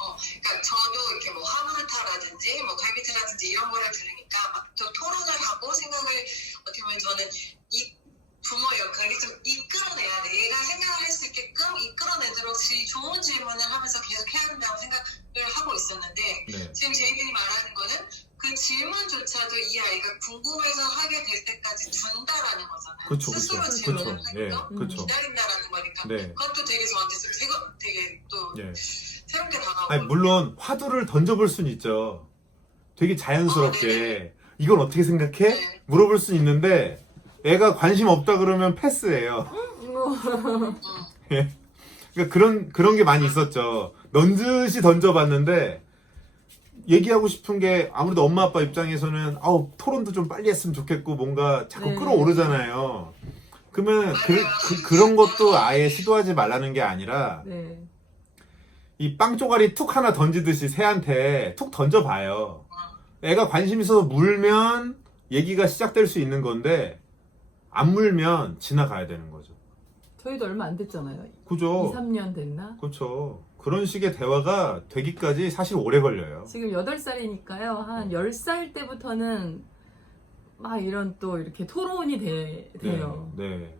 그러니까 저도 이렇게 뭐 하모니카라든지 뭐 갈비트라든지 이런 거를 들으니까 막 또 토론을 하고 생각을 어떻게 보면 저는 이 부모 역할이 좀 이끌어내야 돼. 얘가 생각을 할 수 있게끔 이끌어내도록 좋은 질문을 하면서 계속 해야 된다고 생각을 하고 있었는데 네. 지금 제이님이 말하는 거는 그 질문조차도 이 아이가 궁금해서 하게 될 때까지 준다라는 거잖아요. 그쵸, 스스로 그쵸, 질문을 그쵸. 하는 예, 거 그쵸. 기다린다라는 거니까 네. 그것도 되게 저한테 되게 또 예. 새롭게 다가오고. 아니, 물론 화두를 던져볼 수는 있죠. 되게 자연스럽게 이건 어떻게 생각해? 네. 물어볼 수 있는데 애가 관심 없다 그러면 패스해요. 예. 그러니까 그런 게 많이 있었죠. 넌지시 던져봤는데 얘기하고 싶은 게 아무래도 엄마 아빠 입장에서는 토론도 좀 빨리 했으면 좋겠고 뭔가 자꾸 네. 끌어오르잖아요. 그러면 그런 것도 아예 시도하지 말라는 게 아니라 네. 이 빵 쪼가리 툭 하나 던지듯이 새한테 툭 던져봐요. 애가 관심 있어서 물면 얘기가 시작될 수 있는 건데 안 물면 지나가야 되는 거죠. 저희도 얼마 안 됐잖아요. 그죠? 2, 3년 됐나? 그렇죠. 그런 식의 대화가 되기까지 사실 오래 걸려요. 지금 8살이니까요. 한 10살 때부터는 막 이런 또 이렇게 토론이 돼요. 네.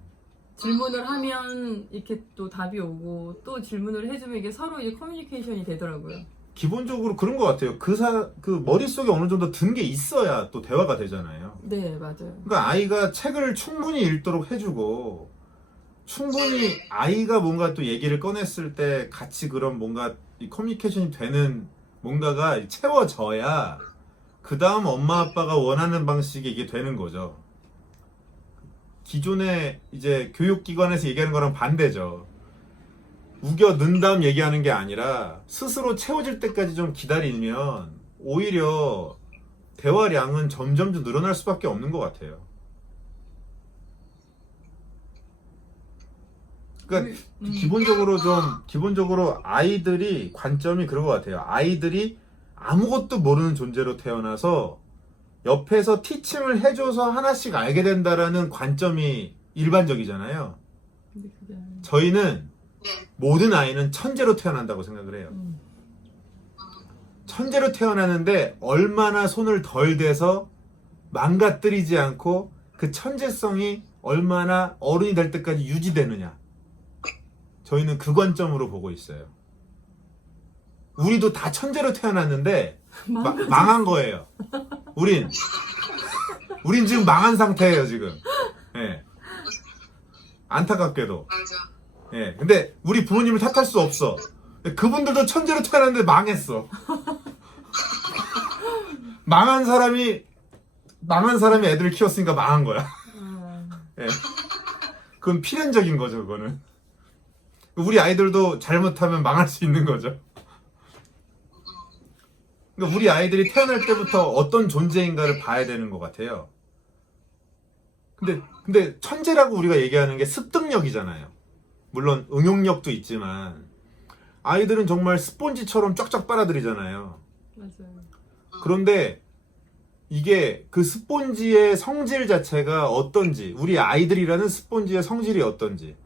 질문을 하면 이렇게 또 답이 오고 또 질문을 해주면 이게 서로 이제 커뮤니케이션이 되더라고요. 기본적으로 그런 것 같아요. 그 머릿속에 어느 정도 든 게 있어야 또 대화가 되잖아요. 네, 맞아요. 그러니까 아이가 책을 충분히 읽도록 해주고 충분히 아이가 뭔가 또 얘기를 꺼냈을 때 같이 그런 뭔가 이 커뮤니케이션이 되는 뭔가가 채워져야 그 다음 엄마 아빠가 원하는 방식이 이게 되는 거죠. 기존의 이제 교육기관에서 얘기하는 거랑 반대죠. 우겨 넣은 다음 얘기하는 게 아니라 스스로 채워질 때까지 좀 기다리면 오히려 대화량은 점점 늘어날 수밖에 없는 것 같아요. 그러니까 기본적으로 아이들이 관점이 그런 것 같아요. 아이들이 아무것도 모르는 존재로 태어나서 옆에서 티칭을 해줘서 하나씩 알게 된다라는 관점이 일반적이잖아요. 근데 그게 저희는 네. 모든 아이는 천재로 태어난다고 생각을 해요. 천재로 태어나는데 얼마나 손을 덜 대서 망가뜨리지 않고 그 천재성이 얼마나 어른이 될 때까지 유지되느냐. 저희는 그 관점으로 보고 있어요. 우리도 다 천재로 태어났는데 망한 거예요. 우린 지금 망한 상태예요, 지금. 예. 안타깝게도. 맞아. 예. 근데 우리 부모님을 탓할 수 없어. 그분들도 천재로 태어났는데 망했어. 망한 사람이 애들을 키웠으니까 망한 거야. 예. 그건 필연적인 거죠, 그거는. 우리 아이들도 잘못하면 망할 수 있는 거죠. 그러니까 우리 아이들이 태어날 때부터 어떤 존재인가를 봐야 되는 것 같아요. 근데 천재라고 우리가 얘기하는 게 습득력이잖아요. 물론 응용력도 있지만 아이들은 정말 스폰지처럼 쫙쫙 빨아들이잖아요. 맞아요. 그런데 이게 그 스폰지의 성질 자체가 어떤지, 우리 아이들이라는 스폰지의 성질이 어떤지,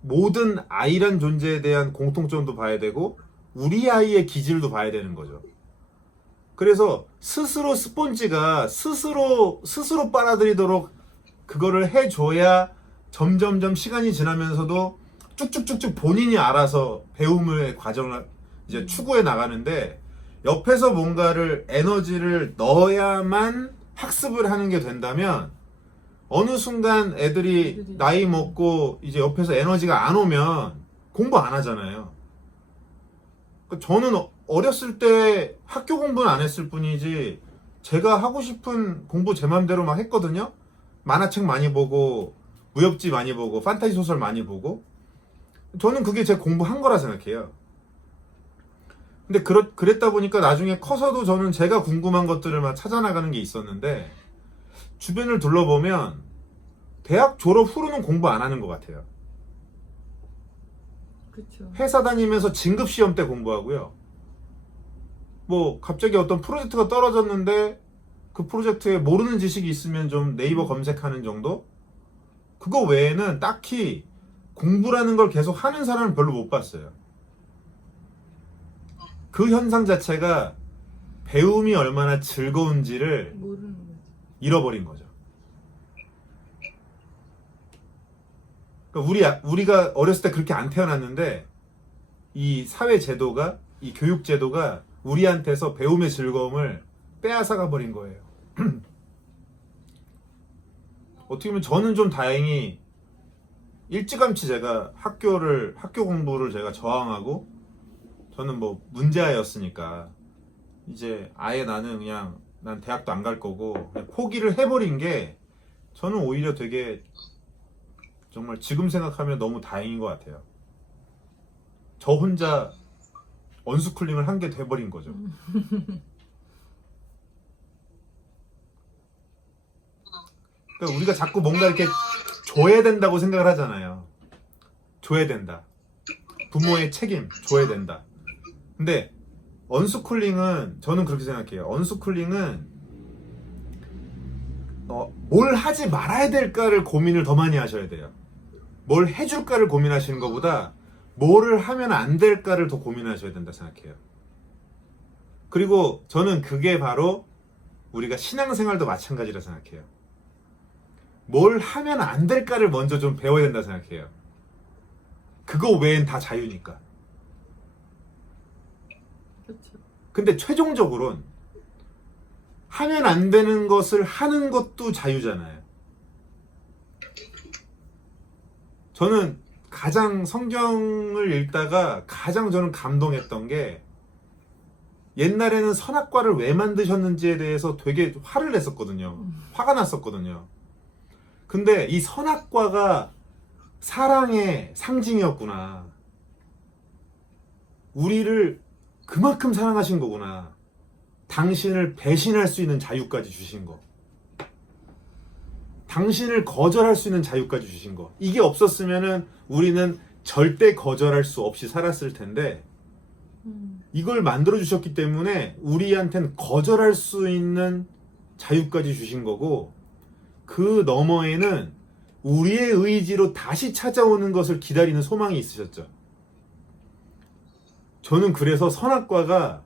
모든 아이란 존재에 대한 공통점도 봐야 되고 우리 아이의 기질도 봐야 되는 거죠. 그래서 스스로 스폰지가 스스로 빨아들이도록 그거를 해줘야 점점점 시간이 지나면서도 쭉쭉쭉쭉 본인이 알아서 배움의 과정을 이제 추구해 나가는데 옆에서 뭔가를 에너지를 넣어야만 학습을 하는 게 된다면 어느 순간 애들이 나이 먹고 이제 옆에서 에너지가 안 오면 공부 안 하잖아요. 저는 어렸을 때 학교 공부는 안 했을 뿐이지 제가 하고 싶은 공부 제 맘대로 막 했거든요. 만화책 많이 보고 무협지 많이 보고 판타지 소설 많이 보고 저는 그게 제 공부한 거라 생각해요. 근데 그랬다 보니까 나중에 커서도 저는 제가 궁금한 것들을 막 찾아나가는 게 있었는데 주변을 둘러보면 대학 졸업 후로는 공부 안 하는 것 같아요. 그렇죠. 회사 다니면서 진급 시험 때 공부하고요. 뭐 갑자기 어떤 프로젝트가 떨어졌는데 그 프로젝트에 모르는 지식이 있으면 좀 네이버 검색하는 정도? 그거 외에는 딱히 공부라는 걸 계속 하는 사람을 별로 못 봤어요. 그 현상 자체가 배움이 얼마나 즐거운지를 모르는 거죠. 잃어버린 거죠. 그러니까 우리가 어렸을 때 그렇게 안 태어났는데 이 사회 제도가, 이 교육 제도가 우리한테서 배움의 즐거움을 빼앗아가 버린 거예요. 어떻게 보면 저는 좀 다행히 일찌감치 제가 학교 공부를 제가 저항하고, 저는 뭐 문제아였으니까 이제 아예 나는 그냥 난 대학도 안 갈 거고 그냥 포기를 해버린 게 저는 오히려 되게 정말 지금 생각하면 너무 다행인 것 같아요. 저 혼자 언스쿨링을 한 게 돼버린 거죠. 그러니까 우리가 자꾸 뭔가 이렇게 줘야 된다고 생각을 하잖아요. 줘야 된다. 부모의 책임 줘야 된다. 근데 언스쿨링은 저는 그렇게 생각해요. 언스쿨링은 뭘 하지 말아야 될까를 고민을 더 많이 하셔야 돼요. 뭘 해줄까를 고민하시는 것보다 뭐를 하면 안 될까를 더 고민하셔야 된다 생각해요. 그리고 저는 그게 바로 우리가 신앙생활도 마찬가지라 생각해요. 뭘 하면 안 될까를 먼저 좀 배워야 된다 생각해요. 그거 외엔 다 자유니까. 그렇죠. 근데 최종적으로는 하면 안 되는 것을 하는 것도 자유잖아요. 저는 가장 성경을 읽다가 가장 저는 감동했던 게, 옛날에는 선악과를 왜 만드셨는지에 대해서 되게 화를 냈었거든요. 화가 났었거든요. 근데 이 선악과가 사랑의 상징이었구나. 우리를 그만큼 사랑하신 거구나. 당신을 배신할 수 있는 자유까지 주신 거. 당신을 거절할 수 있는 자유까지 주신 거. 이게 없었으면은 우리는 절대 거절할 수 없이 살았을 텐데, 이걸 만들어 주셨기 때문에 우리한텐 거절할 수 있는 자유까지 주신 거고, 그 너머에는 우리의 의지로 다시 찾아오는 것을 기다리는 소망이 있으셨죠. 저는 그래서 선악과를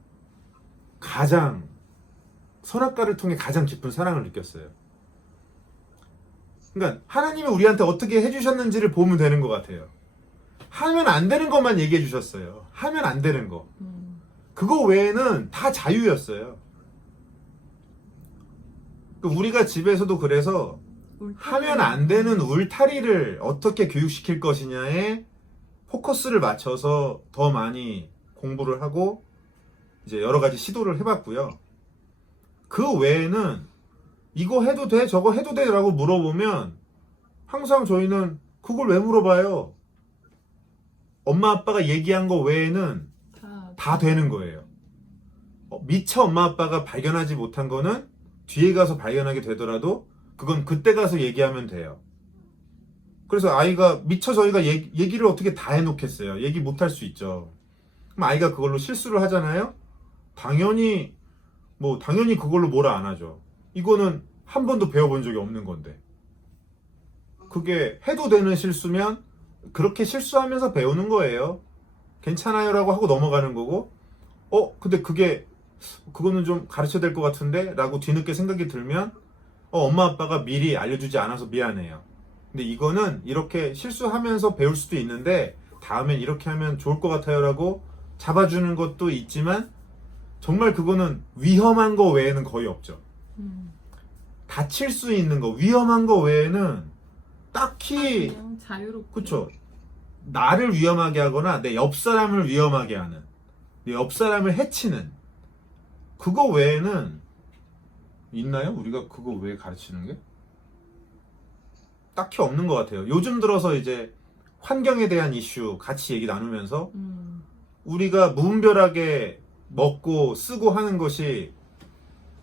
통해 가장 깊은 사랑을 느꼈어요. 그러니까 하나님이 우리한테 어떻게 해주셨는지를 보면 되는 것 같아요. 하면 안 되는 것만 얘기해 주셨어요. 하면 안 되는 거. 그거 외에는 다 자유였어요. 우리가 집에서도 그래서 하면 안 되는 울타리를 어떻게 교육시킬 것이냐에 포커스를 맞춰서 더 많이 공부를 하고 이제 여러 가지 시도를 해봤고요. 그 외에는 이거 해도 돼? 저거 해도 돼? 라고 물어보면 항상 저희는 그걸 왜 물어봐요? 엄마 아빠가 얘기한 거 외에는 다 되는 거예요. 미처 엄마 아빠가 발견하지 못한 거는 뒤에 가서 발견하게 되더라도 그건 그때 가서 얘기하면 돼요. 그래서 아이가 미처 저희가 얘기를 어떻게 다 해놓겠어요. 얘기 못할 수 있죠. 그럼 아이가 그걸로 실수를 하잖아요. 당연히 그걸로 뭐라 안 하죠. 이거는 한 번도 배워본 적이 없는 건데, 그게 해도 되는 실수면 그렇게 실수하면서 배우는 거예요. 괜찮아요 라고 하고 넘어가는 거고, 근데 그거는 좀 가르쳐야 될 것 같은데 라고 뒤늦게 생각이 들면 엄마 아빠가 미리 알려주지 않아서 미안해요. 근데 이거는 이렇게 실수하면서 배울 수도 있는데 다음엔 이렇게 하면 좋을 것 같아요 라고 잡아주는 것도 있지만, 정말 그거는 위험한 거 외에는 거의 없죠. 다칠 수 있는 거, 위험한 거 외에는 딱히, 그냥 자유롭고. 그쵸, 나를 위험하게 하거나 내 옆 사람을 위험하게 하는, 내 옆 사람을 해치는 그거 외에는 있나요? 우리가 그거 외에 가르치는 게? 딱히 없는 것 같아요. 요즘 들어서 이제 환경에 대한 이슈 같이 얘기 나누면서 우리가 무분별하게 먹고 쓰고 하는 것이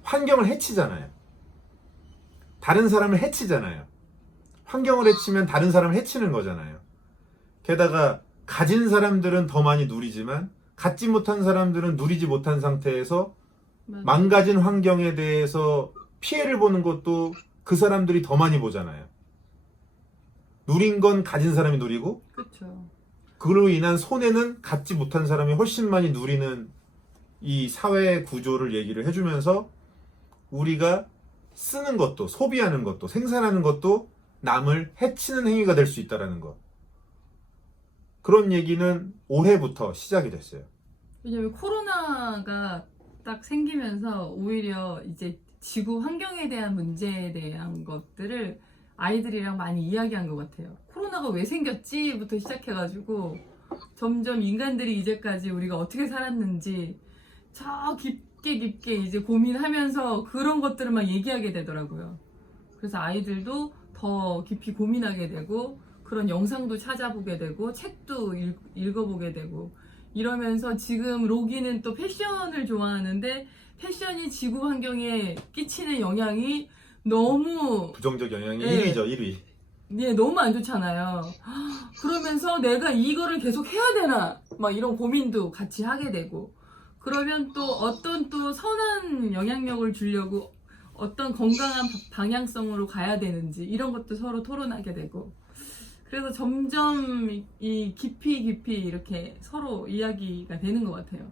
환경을 해치잖아요. 다른 사람을 해치잖아요. 환경을 해치면 다른 사람을 해치는 거잖아요. 게다가 가진 사람들은 더 많이 누리지만 갖지 못한 사람들은 누리지 못한 상태에서 망가진 환경에 대해서 피해를 보는 것도 그 사람들이 더 많이 보잖아요. 누린 건 가진 사람이 누리고, 그렇죠. 그로 인한 손해는 갖지 못한 사람이 훨씬 많이 누리는 이 사회 구조를 얘기를 해주면서 우리가 쓰는 것도, 소비하는 것도, 생산하는 것도 남을 해치는 행위가 될 수 있다는 것. 그런 얘기는 올해부터 시작이 됐어요. 왜냐면 코로나가 딱 생기면서 오히려 이제 지구 환경에 대한 문제에 대한 것들을 아이들이랑 많이 이야기한 것 같아요. 코로나가 왜 생겼지부터 시작해가지고 점점 인간들이 이제까지 우리가 어떻게 살았는지 저 깊게 이제 고민하면서 그런 것들을 막 얘기하게 되더라고요. 그래서 아이들도 더 깊이 고민하게 되고 그런 영상도 찾아보게 되고 책도 읽어보게 되고 이러면서 지금 로기는 또 패션을 좋아하는데 패션이 지구 환경에 끼치는 영향이 너무 부정적 영향이 네. 1위죠, 1위. 네, 너무 안 좋잖아요. 그러면서 내가 이거를 계속 해야 되나 막 이런 고민도 같이 하게 되고 그러면 또 어떤 또 선한 영향력을 주려고 어떤 건강한 방향성으로 가야 되는지 이런 것도 서로 토론하게 되고 그래서 점점 이 깊이 이렇게 서로 이야기가 되는 것 같아요.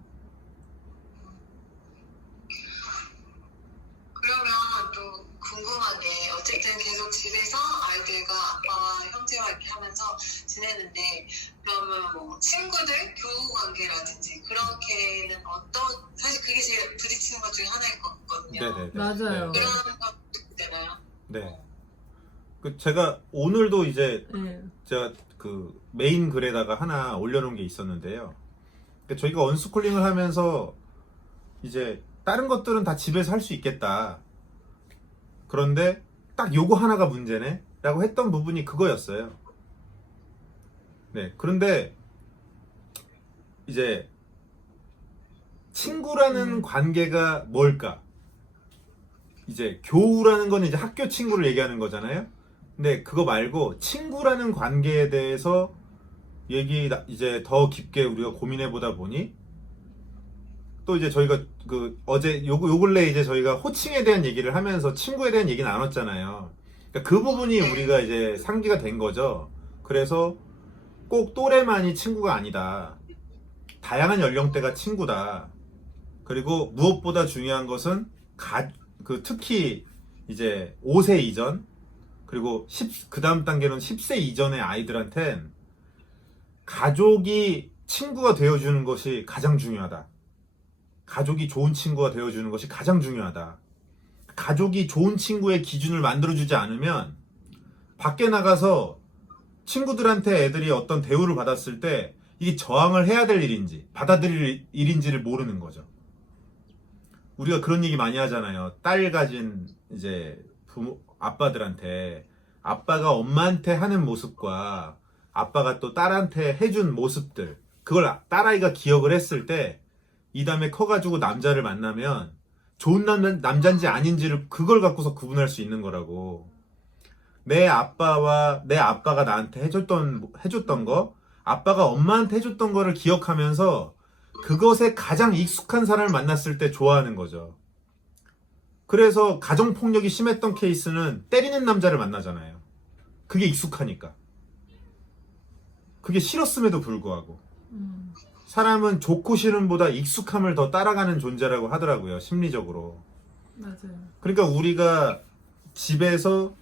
그러면 또 궁금한 게 어쨌든 계속 집에서 아이들과 아빠와 형제와 이렇게 하면서 지내는데 그러면 뭐 친구들 교우 관계라든지 그렇게는 사실 그게 제일 부딪히는 것 중에 하나일 것 같거든요. 네네네. 맞아요. 네. 그런 것도 되나요? 네. 제가 오늘도 이제 네. 제가 그 메인 글에다가 하나 올려놓은 게 있었는데요. 저희가 언스쿨링을 하면서 이제 다른 것들은 다 집에서 할 수 있겠다. 그런데 딱 요거 하나가 문제네? 라고 했던 부분이 그거였어요. 네. 그런데 이제 친구라는 관계가 뭘까? 이제 교우라는 건 이제 학교 친구를 얘기하는 거잖아요. 근데 그거 말고 친구라는 관계에 대해서 이제 더 깊게 우리가 고민해 보다 보니 또 이제 저희가 그 어제 요 근래 이제 저희가 호칭에 대한 얘기를 하면서 친구에 대한 얘기 나눴잖아요. 그러니까 그 부분이 우리가 이제 상기가 된 거죠. 그래서 꼭 또래만이 친구가 아니다. 다양한 연령대가 친구다. 그리고 무엇보다 중요한 것은 특히 이제 5세 이전 그리고 그 다음 단계는 10세 이전의 아이들한텐 가족이 친구가 되어주는 것이 가장 중요하다. 가족이 좋은 친구가 되어주는 것이 가장 중요하다. 가족이 좋은 친구의 기준을 만들어주지 않으면 밖에 나가서 친구들한테 애들이 어떤 대우를 받았을 때 이게 저항을 해야 될 일인지 받아들일 일인지를 모르는 거죠. 우리가 그런 얘기 많이 하잖아요. 딸 가진 이제 아빠들한테 아빠가 엄마한테 하는 모습과 아빠가 또 딸한테 해준 모습들 그걸 딸아이가 기억을 했을 때 이 다음에 커가지고 남자를 만나면 좋은 남자인지 아닌지를 그걸 갖고서 구분할 수 있는 거라고. 내 아빠가 나한테 해줬던 거 아빠가 엄마한테 해줬던 거를 기억하면서 그것에 가장 익숙한 사람을 만났을 때 좋아하는 거죠. 그래서 가정폭력이 심했던 케이스는 때리는 남자를 만나잖아요. 그게 익숙하니까. 그게 싫었음에도 불구하고. 사람은 좋고 싫음보다 익숙함을 더 따라가는 존재라고 하더라고요. 심리적으로. 맞아요. 그러니까 우리가 집에서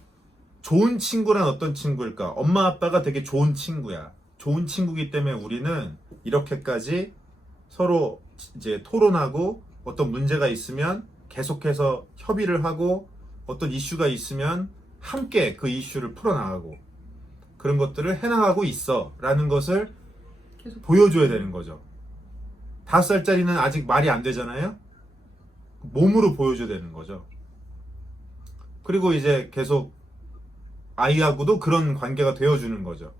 좋은 친구란 어떤 친구일까? 엄마 아빠가 되게 좋은 친구야. 좋은 친구이기 때문에 우리는 이렇게까지 서로 이제 토론하고 어떤 문제가 있으면 계속해서 협의를 하고 어떤 이슈가 있으면 함께 그 이슈를 풀어나가고 그런 것들을 해나가고 있어 라는 것을 계속 보여줘야 되는 거죠. 5살짜리는 아직 말이 안 되잖아요. 몸으로 보여줘야 되는 거죠. 그리고 이제 계속 아이하고도 그런 관계가 되어주는 거죠.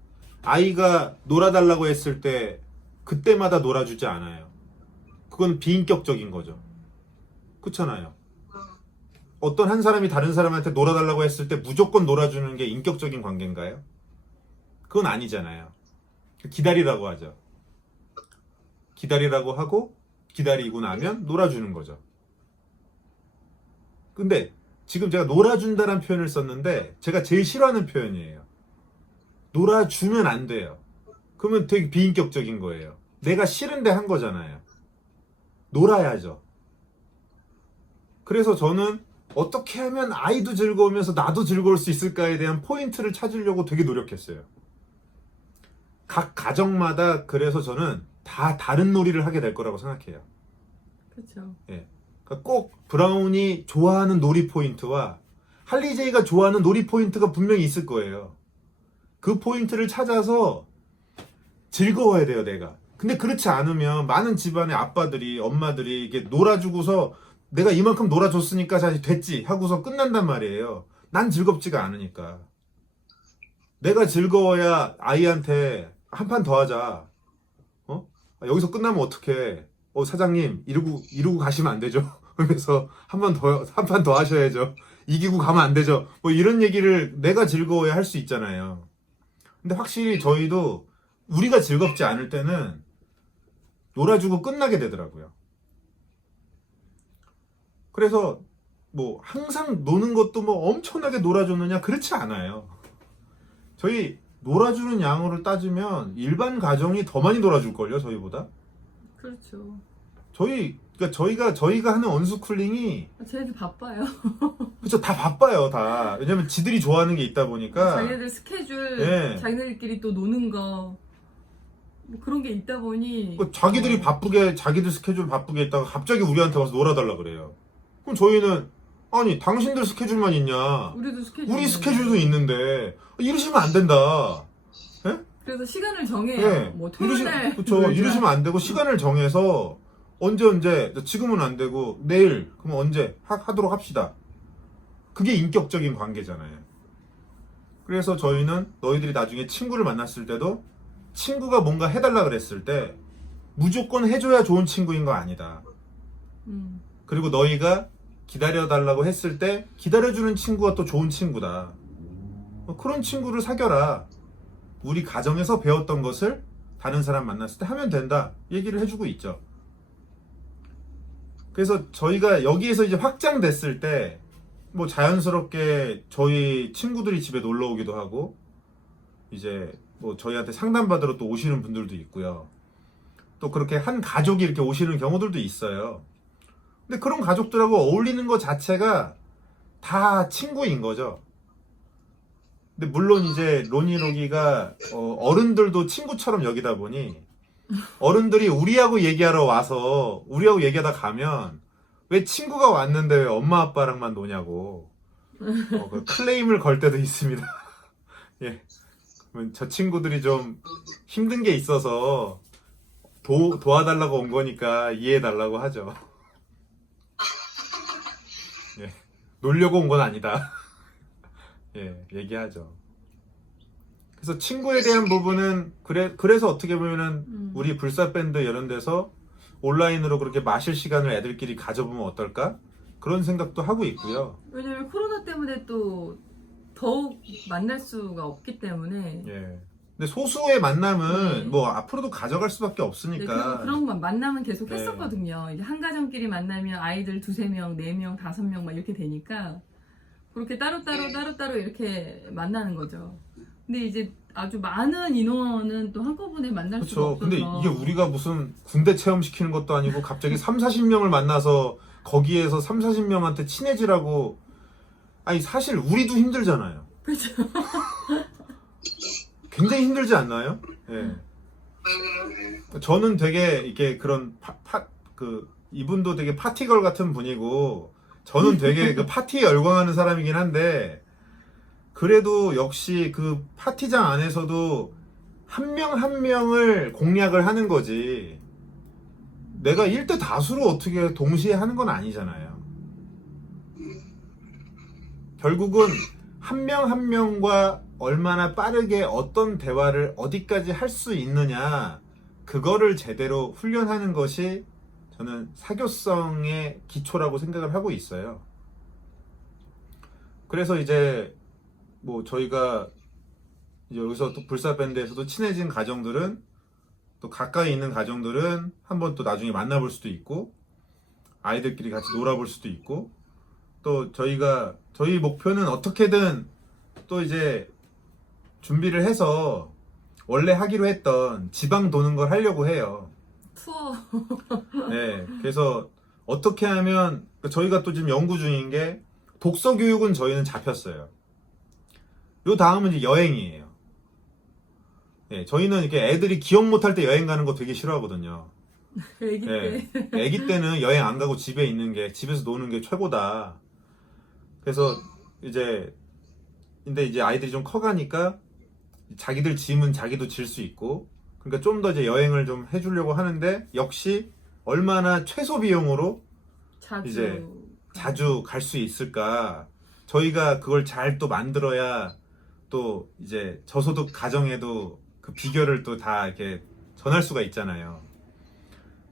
아이가 놀아달라고 했을 때 그때마다 놀아주지 않아요. 그건 비인격적인 거죠. 그렇잖아요. 어떤 한 사람이 다른 사람한테 놀아달라고 했을 때 무조건 놀아주는 게 인격적인 관계인가요? 그건 아니잖아요. 기다리라고 하죠. 기다리라고 하고 기다리고 나면 놀아주는 거죠. 근데 지금 제가 놀아준다는 표현을 썼는데 제가 제일 싫어하는 표현이에요. 놀아주면 안 돼요. 그러면 되게 비인격적인 거예요. 내가 싫은데 한 거잖아요. 놀아야죠. 그래서 저는 어떻게 하면 아이도 즐거우면서 나도 즐거울 수 있을까에 대한 포인트를 찾으려고 되게 노력했어요. 각 가정마다 그래서 저는 다 다른 놀이를 하게 될 거라고 생각해요. 그렇죠. 그러니까 꼭 브라운이 좋아하는 놀이 포인트와 할리제이가 좋아하는 놀이 포인트가 분명히 있을 거예요. 그 포인트를 찾아서 즐거워야 돼요, 내가. 근데 그렇지 않으면 많은 집안의 아빠들이, 엄마들이 이게 놀아주고서 내가 이만큼 놀아줬으니까 자 됐지 하고서 끝난단 말이에요. 난 즐겁지가 않으니까. 내가 즐거워야 아이한테 한 판 더 하자. 여기서 끝나면 어떡해. 사장님 이러고 가시면 안 되죠. 그래서 한 판 더 하셔야죠. 이기고 가면 안 되죠. 뭐 이런 얘기를 내가 즐거워야 할 수 있잖아요. 근데 확실히 저희도 우리가 즐겁지 않을 때는 놀아주고 끝나게 되더라고요. 그래서 뭐 항상 노는 것도 뭐 엄청나게 놀아줬느냐 그렇지 않아요. 저희 놀아주는 양으로 따지면 일반 가정이 더 많이 놀아줄걸요, 저희보다. 그렇죠. 그러니까 저희가 하는 언스쿨링이 쟤네들 바빠요. 그쵸, 다 바빠요, 다. 왜냐면 지들이 좋아하는 게 있다 보니까. 자기네들 스케줄, 예. 자기네들끼리 또 노는 거, 뭐 그런 게 있다 보니. 자기들이 바쁘게, 자기들 스케줄 바쁘게 있다가 갑자기 우리한테 와서 놀아달라 그래요. 그럼 저희는, 아니, 당신들 스케줄만 있냐. 우리 스케줄도 있는데, 이러시면 안 된다. 그래서 시간을 정해요. 예. 뭐 토요일날. 그쵸. 이러시면 안 되고, 시간을 정해서, 언제, 지금은 안 되고, 내일, 그럼 언제 하도록 합시다. 그게 인격적인 관계잖아요. 그래서 저희는 너희들이 나중에 친구를 만났을 때도 친구가 뭔가 해달라 그랬을 때 무조건 해줘야 좋은 친구인 거 아니다. 그리고 너희가 기다려달라고 했을 때 기다려주는 친구가 또 좋은 친구다. 그런 친구를 사겨라. 우리 가정에서 배웠던 것을 다른 사람 만났을 때 하면 된다. 얘기를 해주고 있죠. 그래서 저희가 여기에서 이제 확장됐을 때 뭐 자연스럽게 저희 친구들이 집에 놀러 오기도 하고 이제 뭐 저희한테 상담받으러 또 오시는 분들도 있고요. 또 그렇게 한 가족이 이렇게 오시는 경우들도 있어요. 근데 그런 가족들하고 어울리는 것 자체가 다 친구인 거죠. 근데 물론 이제 로니로기가 어른들도 친구처럼 여기다 보니 어른들이 우리하고 얘기하러 와서 우리하고 얘기하다 가면 왜 친구가 왔는데 왜 엄마 아빠랑만 노냐고 그 클레임을 걸 때도 있습니다. 예, 저 친구들이 좀 힘든 게 있어서 도와달라고 온 거니까 이해해달라고 하죠. 예, 놀려고 온 건 아니다. 예, 얘기하죠. 그래서 친구에 대한 부분은 그래서 어떻게 보면은 우리 불사밴드 이런 데서 온라인으로 그렇게 마실 시간을 애들끼리 가져보면 어떨까? 그런 생각도 하고 있고요. 왜냐면 코로나 때문에 또 더욱 만날 수가 없기 때문에. 예. 근데 소수의 만남은 네. 뭐 앞으로도 가져갈 수밖에 없으니까. 네, 그런 만남은 계속 네. 했었거든요. 이게 한 가정끼리 만나면 아이들 2-3명, 4명, 5명 막 이렇게 되니까 그렇게 따로따로 이렇게 만나는 거죠. 근데 이제 아주 많은 인원은 또 한꺼번에 만날 수가 그렇죠. 없어서. 근데 이게 우리가 무슨 군대 체험시키는 것도 아니고 갑자기 30-40명을 만나서 거기에서 30-40명한테 친해지라고. 아니 사실 우리도 힘들잖아요. 그렇죠. 굉장히 힘들지 않나요? 예. 저는 되게 이게 그런 이분도 되게 파티걸 같은 분이고 저는 되게 그 파티에 열광하는 사람이긴 한데 그래도 역시 그 파티장 안에서도 한 명 한 명을 공략을 하는 거지 내가 1대 다수로 어떻게 동시에 하는 건 아니잖아요. 결국은 한 명 한 명과 얼마나 빠르게 어떤 대화를 어디까지 할 수 있느냐 그거를 제대로 훈련하는 것이 저는 사교성의 기초라고 생각을 하고 있어요. 그래서 이제 뭐 저희가 이제 여기서 또 불사밴드에서도 친해진 가정들은 또 가까이 있는 가정들은 한번 또 나중에 만나볼 수도 있고 아이들끼리 같이 놀아볼 수도 있고 또 저희 목표는 어떻게든 또 이제 준비를 해서 원래 하기로 했던 지방 도는 걸 하려고 해요. 투어. 네, 그래서 어떻게 하면 저희가 또 지금 연구 중인 게 독서 교육은 저희는 잡혔어요. 요 다음은 이제 여행이에요. 예, 저희는 이렇게 애들이 기억 못할 때 여행 가는 거 되게 싫어하거든요. 애기 때. 예, 애기 때는 여행 안 가고 집에 있는 게, 집에서 노는 게 최고다. 그래서 이제 근데 이제 아이들이 좀 커가니까 자기들 짐은 자기도 질 수 있고, 그러니까 좀 더 이제 여행을 좀 해주려고 하는데, 역시 얼마나 최소 비용으로 이제 자주 갈 수 있을까. 저희가 그걸 잘 또 만들어야 또 이제 저소득 가정에도 그 비결을 또 다 이렇게 전할 수가 있잖아요.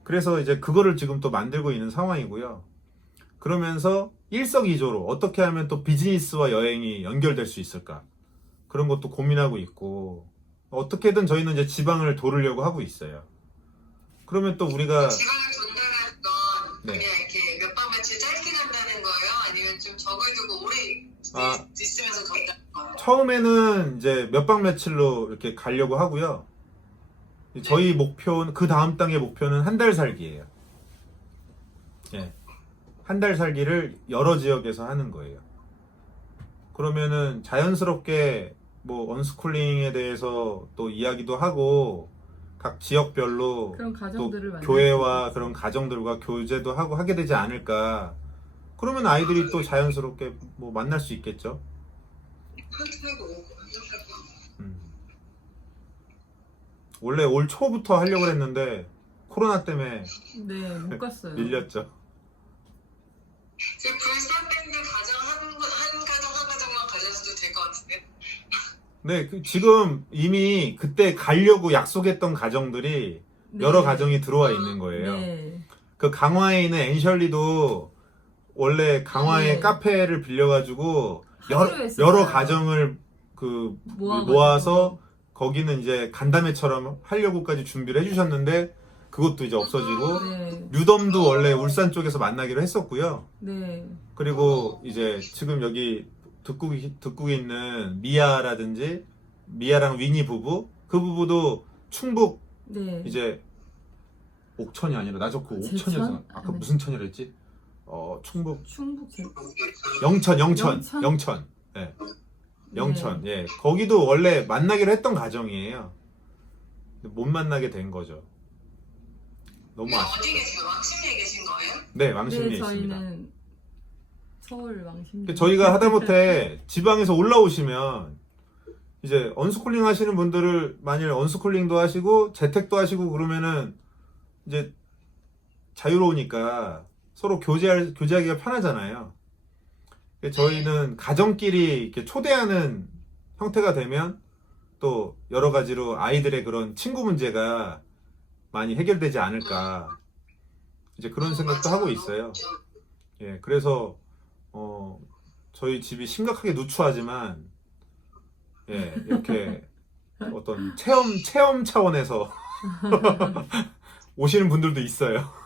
그래서 이제 그거를 지금 또 만들고 있는 상황이고요. 그러면서 일석이조로 어떻게 하면 또 비즈니스와 여행이 연결될 수 있을까, 그런 것도 고민하고 있고, 어떻게든 저희는 이제 지방을 돌으려고 하고 있어요. 그러면 또 우리가 지방을 돈다는 건 네. 그냥 이렇게 몇 박 며칠 짧게 간다는 거예요? 아니면 좀 적을 두고 오래 있으면서 돈다는 거예요? 처음에는 이제 몇 박 며칠로 이렇게 가려고 하고요. 저희 목표는, 그 다음 단계 목표는 한 달 살기예요. 예. 한 달 살기를 여러 지역에서 하는 거예요. 그러면은 자연스럽게 뭐 언스쿨링에 대해서 또 이야기도 하고, 각 지역별로 그런 또 가정들을 교회와 그런 가정들과 교제도 하고 하게 되지 않을까. 그러면 아이들이 또 자연스럽게 뭐 만날 수 있겠죠. 원래 올 초부터 하려고 했는데 코로나 때문에 네, 못 갔어요. 밀렸죠. 불사밴드 가정 한 가정 한 가정만 가져도 될 것 같은데. 네, 지금 이미 그때 가려고 약속했던 가정들이 네. 여러 가정이 들어와 있는 거예요. 네. 그 강화에 있는 앤셜리도 원래 강화에 네. 카페를 빌려가지고 하루 했었어요. 여러 가정을 그 모아가지고. 모아서 거기는 이제 간담회처럼 하려고까지 준비를 해주셨는데, 그것도 이제 없어지고, 네. 류덤도 원래 울산 쪽에서 만나기로 했었고요. 네. 그리고 이제 지금 여기 듣고 있는 미아라든지, 미아랑 위니 부부, 그 부부도 충북 네. 이제 옥천이 아니라, 나 자꾸 제천? 옥천이어서 아까 네. 무슨 천이라 했지? 충북 충북 영천. 예. 영천. 예. 거기도 원래 만나기로 했던 가정이에요. 근데 못 만나게 된 거죠. 너무 아쉽다. 어디 계세요? 왕십리에 계신 거예요? 네, 왕십리에 네, 있습니다. 저희는 서울 왕십리. 저희가 하다못해 지방에서 올라오시면 이제 언스쿨링 하시는 분들을, 만일 언스쿨링도 하시고 재택도 하시고 그러면은 이제 자유로우니까 서로 교제하기가 편하잖아요. 저희는 가정끼리 이렇게 초대하는 형태가 되면 또 여러 가지로 아이들의 그런 친구 문제가 많이 해결되지 않을까, 이제 그런 생각도 하고 있어요. 예, 그래서 저희 집이 심각하게 누추하지만, 예, 이렇게 어떤 체험 차원에서 오시는 분들도 있어요.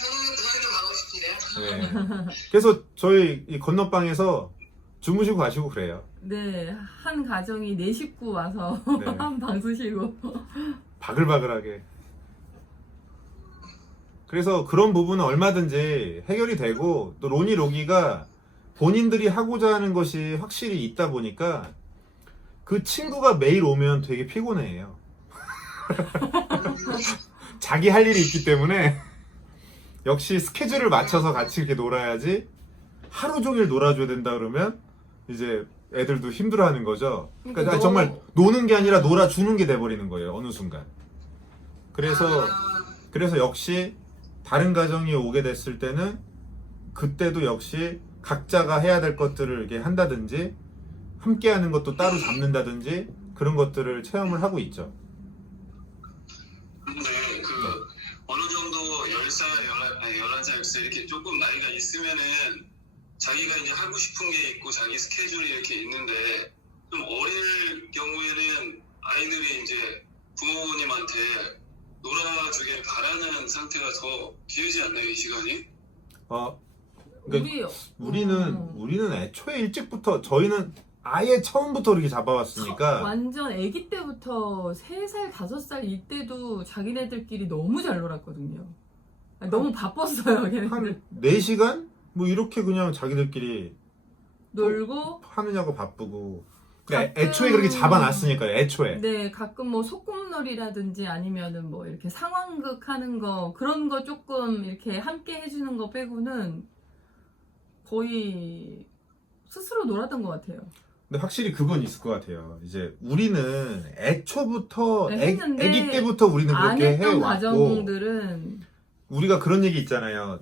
저희도 가고 싶은데요. 예. 그래서 저희 이 건너방에서 주무시고 가시고 그래요. 네, 한 가정이 4식구 와서 네. 한 방 쓰시고. 바글바글하게. 그래서 그런 부분은 얼마든지 해결이 되고, 또 로니 로기가 본인들이 하고자 하는 것이 확실히 있다 보니까 그 친구가 매일 오면 되게 피곤해해요. 자기 할 일이 있기 때문에 역시 스케줄을 맞춰서 같이 이렇게 놀아야지, 하루 종일 놀아줘야 된다 그러면 이제 애들도 힘들어하는 거죠. 그러니까 정말 노는 게 아니라 놀아주는 게 돼버리는 거예요, 어느 순간. 그래서 역시 다른 가정이 오게 됐을 때는 그때도 역시 각자가 해야 될 것들을 이렇게 한다든지, 함께 하는 것도 따로 잡는다든지, 그런 것들을 체험을 하고 있죠. 근데 어느 정도 10살, 11살, 10살 이렇게 조금 나이가 있으면은 자기가 이제 하고 싶은 게 있고 자기 스케줄이 이렇게 있는데, 좀 어릴 경우에는 아이들이 이제 부모님한테 놀아주길 바라는 상태가 더 길지 않나요, 이 시간이? 그러니까 우리는 애초에 일찍부터, 저희는 아예 처음부터 이렇게 잡아왔으니까. 완전 아기 때부터 3살, 5살 이때도 자기네들끼리 너무 잘 놀았거든요. 너무 바빴어요, 걔네들. 한 4시간? 뭐 이렇게 그냥 자기들끼리 놀고. 하느냐고 바쁘고. 그러니까 가끔- 애초에 그렇게 잡아놨으니까요. 애초에. 네, 가끔 뭐 소꿉놀이라든지 아니면은 뭐 이렇게 상황극 하는 거, 그런 거 조금 이렇게 함께 해주는 거 빼고는 거의 스스로 놀았던 것 같아요. 근데 확실히 그건 있을 것 같아요. 이제 우리는 애초부터 네, 했는데 애기 때부터 우리는 안 그렇게 했던 해왔고, 가정들은 우리가 그런 얘기 있잖아요.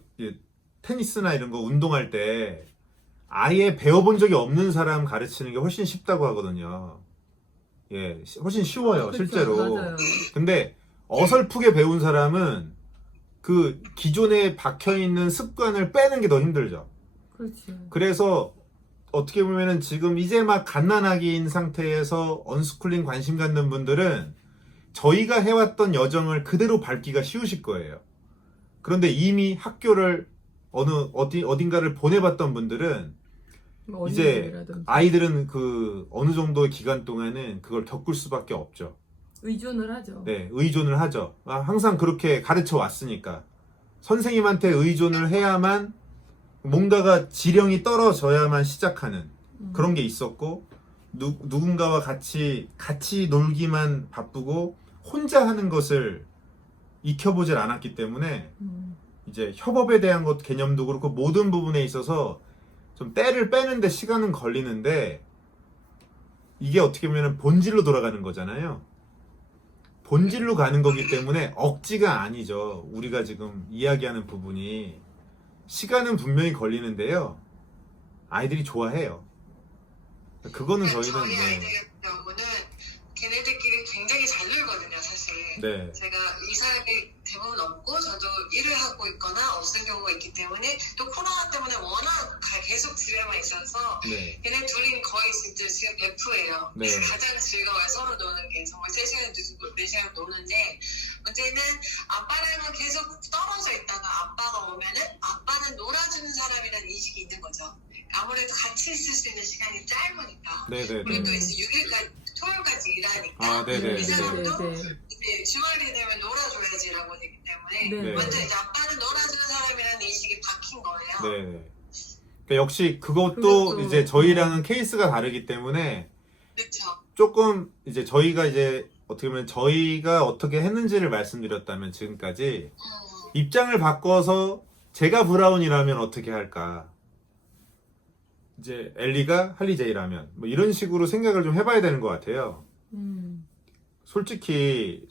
테니스나 이런 거 운동할 때 아예 배워본 적이 없는 사람 가르치는 게 훨씬 쉽다고 하거든요. 예, 훨씬 쉬워요, 그쵸, 실제로. 맞아요. 근데 어설프게 배운 사람은 그 기존에 박혀 있는 습관을 빼는 게 더 힘들죠. 그렇죠. 그래서 어떻게 보면은 지금 이제 막 갓난아기인 상태에서 언스쿨링 관심 갖는 분들은 저희가 해왔던 여정을 그대로 밟기가 쉬우실 거예요. 그런데 이미 학교를 어딘가를 보내봤던 분들은 뭐 이제 어린이집이라든지. 아이들은 그 어느 정도의 기간 동안은 그걸 겪을 수밖에 없죠. 의존을 하죠. 네, 의존을 하죠. 항상 그렇게 가르쳐 왔으니까. 선생님한테 의존을 해야만 뭔가가 지령이 떨어져야만 시작하는 그런 게 있었고, 누군가와 같이 놀기만 바쁘고 혼자 하는 것을 익혀보질 않았기 때문에 이제 협업에 대한 것 개념도 그렇고 모든 부분에 있어서 좀 때를 빼는데 시간은 걸리는데, 이게 어떻게 보면 본질로 돌아가는 거잖아요. 본질로 가는 거기 때문에 억지가 아니죠. 우리가 지금 이야기하는 부분이 시간은 분명히 걸리는데요. 아이들이 좋아해요. 그거는 저희는 저희 아이들 같은 경우는 걔네들끼리 굉장히 잘 놀거든요, 사실. 네. 제가 이사를 대부분 없고 저도 일을 하고 있거나 없는 경우가 있기 때문에 또 코로나 때문에 워낙 계속 집에만 있어서 네. 걔네 둘이 거의 진짜 지금 베프예요. 네. 가장 즐거워요. 서로 노는 게 정말 3시간, 4시간 노는데, 문제는 아빠랑은 계속 떨어져 있다가 아빠가 오면은 아빠는 놀아주는 사람이라는 인식이 있는 거죠. 아무래도 같이 있을 수 있는 시간이 짧으니까. 네네네. 우리도 이제 6일까지, 토요일까지 일하니까. 아, 네네. 이 사람도 네. 이제 주말이 되면 놀아줘야지라고 되기 때문에 네. 완전 이제 아빠는 놀아주는 사람이라는 인식이 박힌 거예요. 네. 그러니까 역시 그것도 그것도- 이제 저희랑은 케이스가 다르기 때문에 그렇죠. 조금 이제 저희가 이제 어떻게 보면 저희가 어떻게 했는지를 말씀드렸다면 지금까지 입장을 바꿔서 제가 브라운이라면 어떻게 할까? 이제 엘리가 할리제이라면 뭐 이런 식으로 생각을 좀 해봐야 되는 것 같아요. 솔직히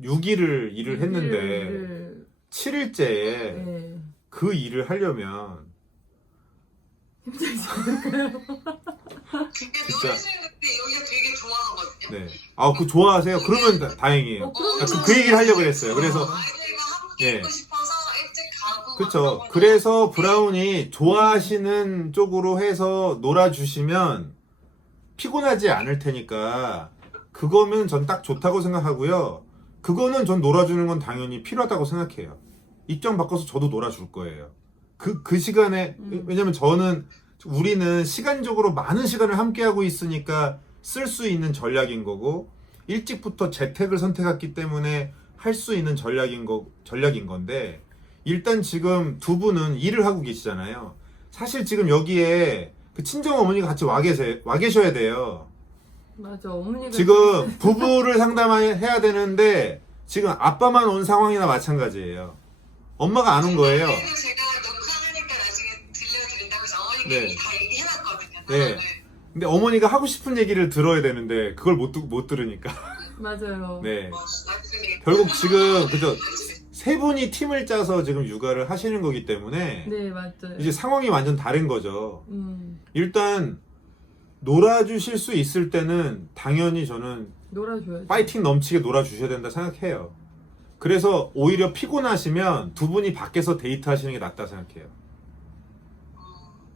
6일을 일을 했는데 7일째에 네. 그 일을 하려면 힘들지 않을까요? 근데 진짜. 노래하시는 분들이 오히려 되게 좋아하거든요. 네. 아, 그거 좋아하세요? 그러면 다행이에요. 그러면 그 얘기를 하려고 했어요. 그래서 아이들과 함께 예. 있고 싶어서 일찍 가고. 그쵸. 그래서 브라운이 좋아하시는 쪽으로 해서 놀아주시면 피곤하지 않을 테니까 그거면 전 딱 좋다고 생각하고요. 그거는 전 놀아주는 건 당연히 필요하다고 생각해요. 입장 바꿔서 저도 놀아줄 거예요. 그 시간에, 왜냐면 우리는 시간적으로 많은 시간을 함께하고 있으니까 쓸 수 있는 전략인 거고, 일찍부터 재택을 선택했기 때문에 할 수 있는 전략인 건데, 일단 지금 두 분은 일을 하고 계시잖아요. 사실 지금 여기에 그 친정 어머니가 같이 와 계셔야 돼요. 맞아, 어머니가 지금 부부를 상담해야 되는데 지금 아빠만 온 상황이나 마찬가지예요. 엄마가 안 온 거예요. 그래도 제가 녹화하니까 나중에 들려드린다고 해서 어머니께 네. 이미 다 얘기해놨거든요. 네. 상황을. 근데 어머니가 하고 싶은 얘기를 들어야 되는데 그걸 못 들으니까. 맞아요. 네. 나중에 결국 지금 그저 세 분이 팀을 짜서 지금 육아를 하시는 거기 때문에 네, 맞아요. 이제 상황이 완전 다른 거죠. 음, 일단 놀아주실 수 있을 때는 당연히 저는 놀아줘야죠. 파이팅 넘치게 놀아주셔야 된다 생각해요. 그래서 오히려 피곤하시면 두 분이 밖에서 데이트하시는 게 낫다 생각해요.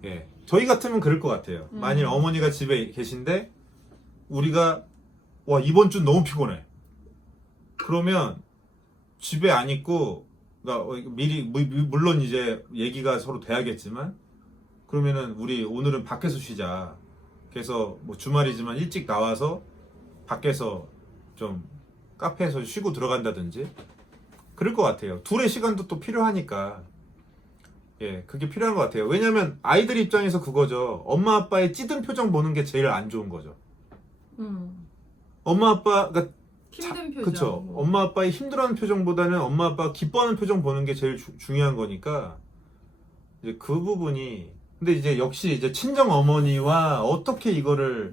예, 저희 같으면 그럴 것 같아요. 만일 어머니가 집에 계신데 우리가 와 이번 주 너무 피곤해. 그러면 집에 안 있고, 그러니까 미리 물론 이제 얘기가 서로 돼야겠지만, 그러면은 우리 오늘은 밖에서 쉬자. 그래서 뭐 주말이지만 일찍 나와서 밖에서 좀 카페에서 쉬고 들어간다든지. 그럴 것 같아요. 둘의 시간도 또 필요하니까. 예, 그게 필요한 것 같아요. 왜냐면 아이들 입장에서 그거죠. 엄마 아빠의 찌든 표정 보는 게 제일 안 좋은 거죠. 엄마 아빠가 힘든 표정. 그쵸. 뭐. 엄마 아빠의 힘들어하는 표정보다는 엄마 아빠가 기뻐하는 표정 보는 게 제일 중요한 거니까 이제 그 부분이 근데 이제 역시 이제 친정 어머니와 어떻게 이거를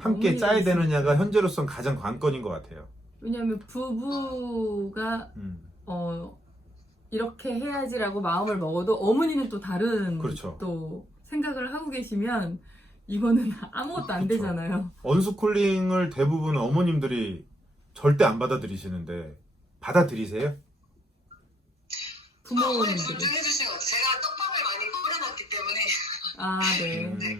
함께 어머니가 짜야 있으니까. 되느냐가 현재로서는 가장 관건인 것 같아요. 왜냐면 부부가 이렇게 해야지라고 마음을 먹어도 어머니는 또 다른 그렇죠. 또 생각을 하고 계시면 이거는 아무것도 안 그렇죠. 되잖아요. 언스쿨링을 대부분 어머님들이 절대 안 받아들이시는데 받아들이세요? 어머니 부모님들이. 존중해 주신 것 같아요. 제가 떡밥을 많이 뿌려놨기 때문에 아, 네.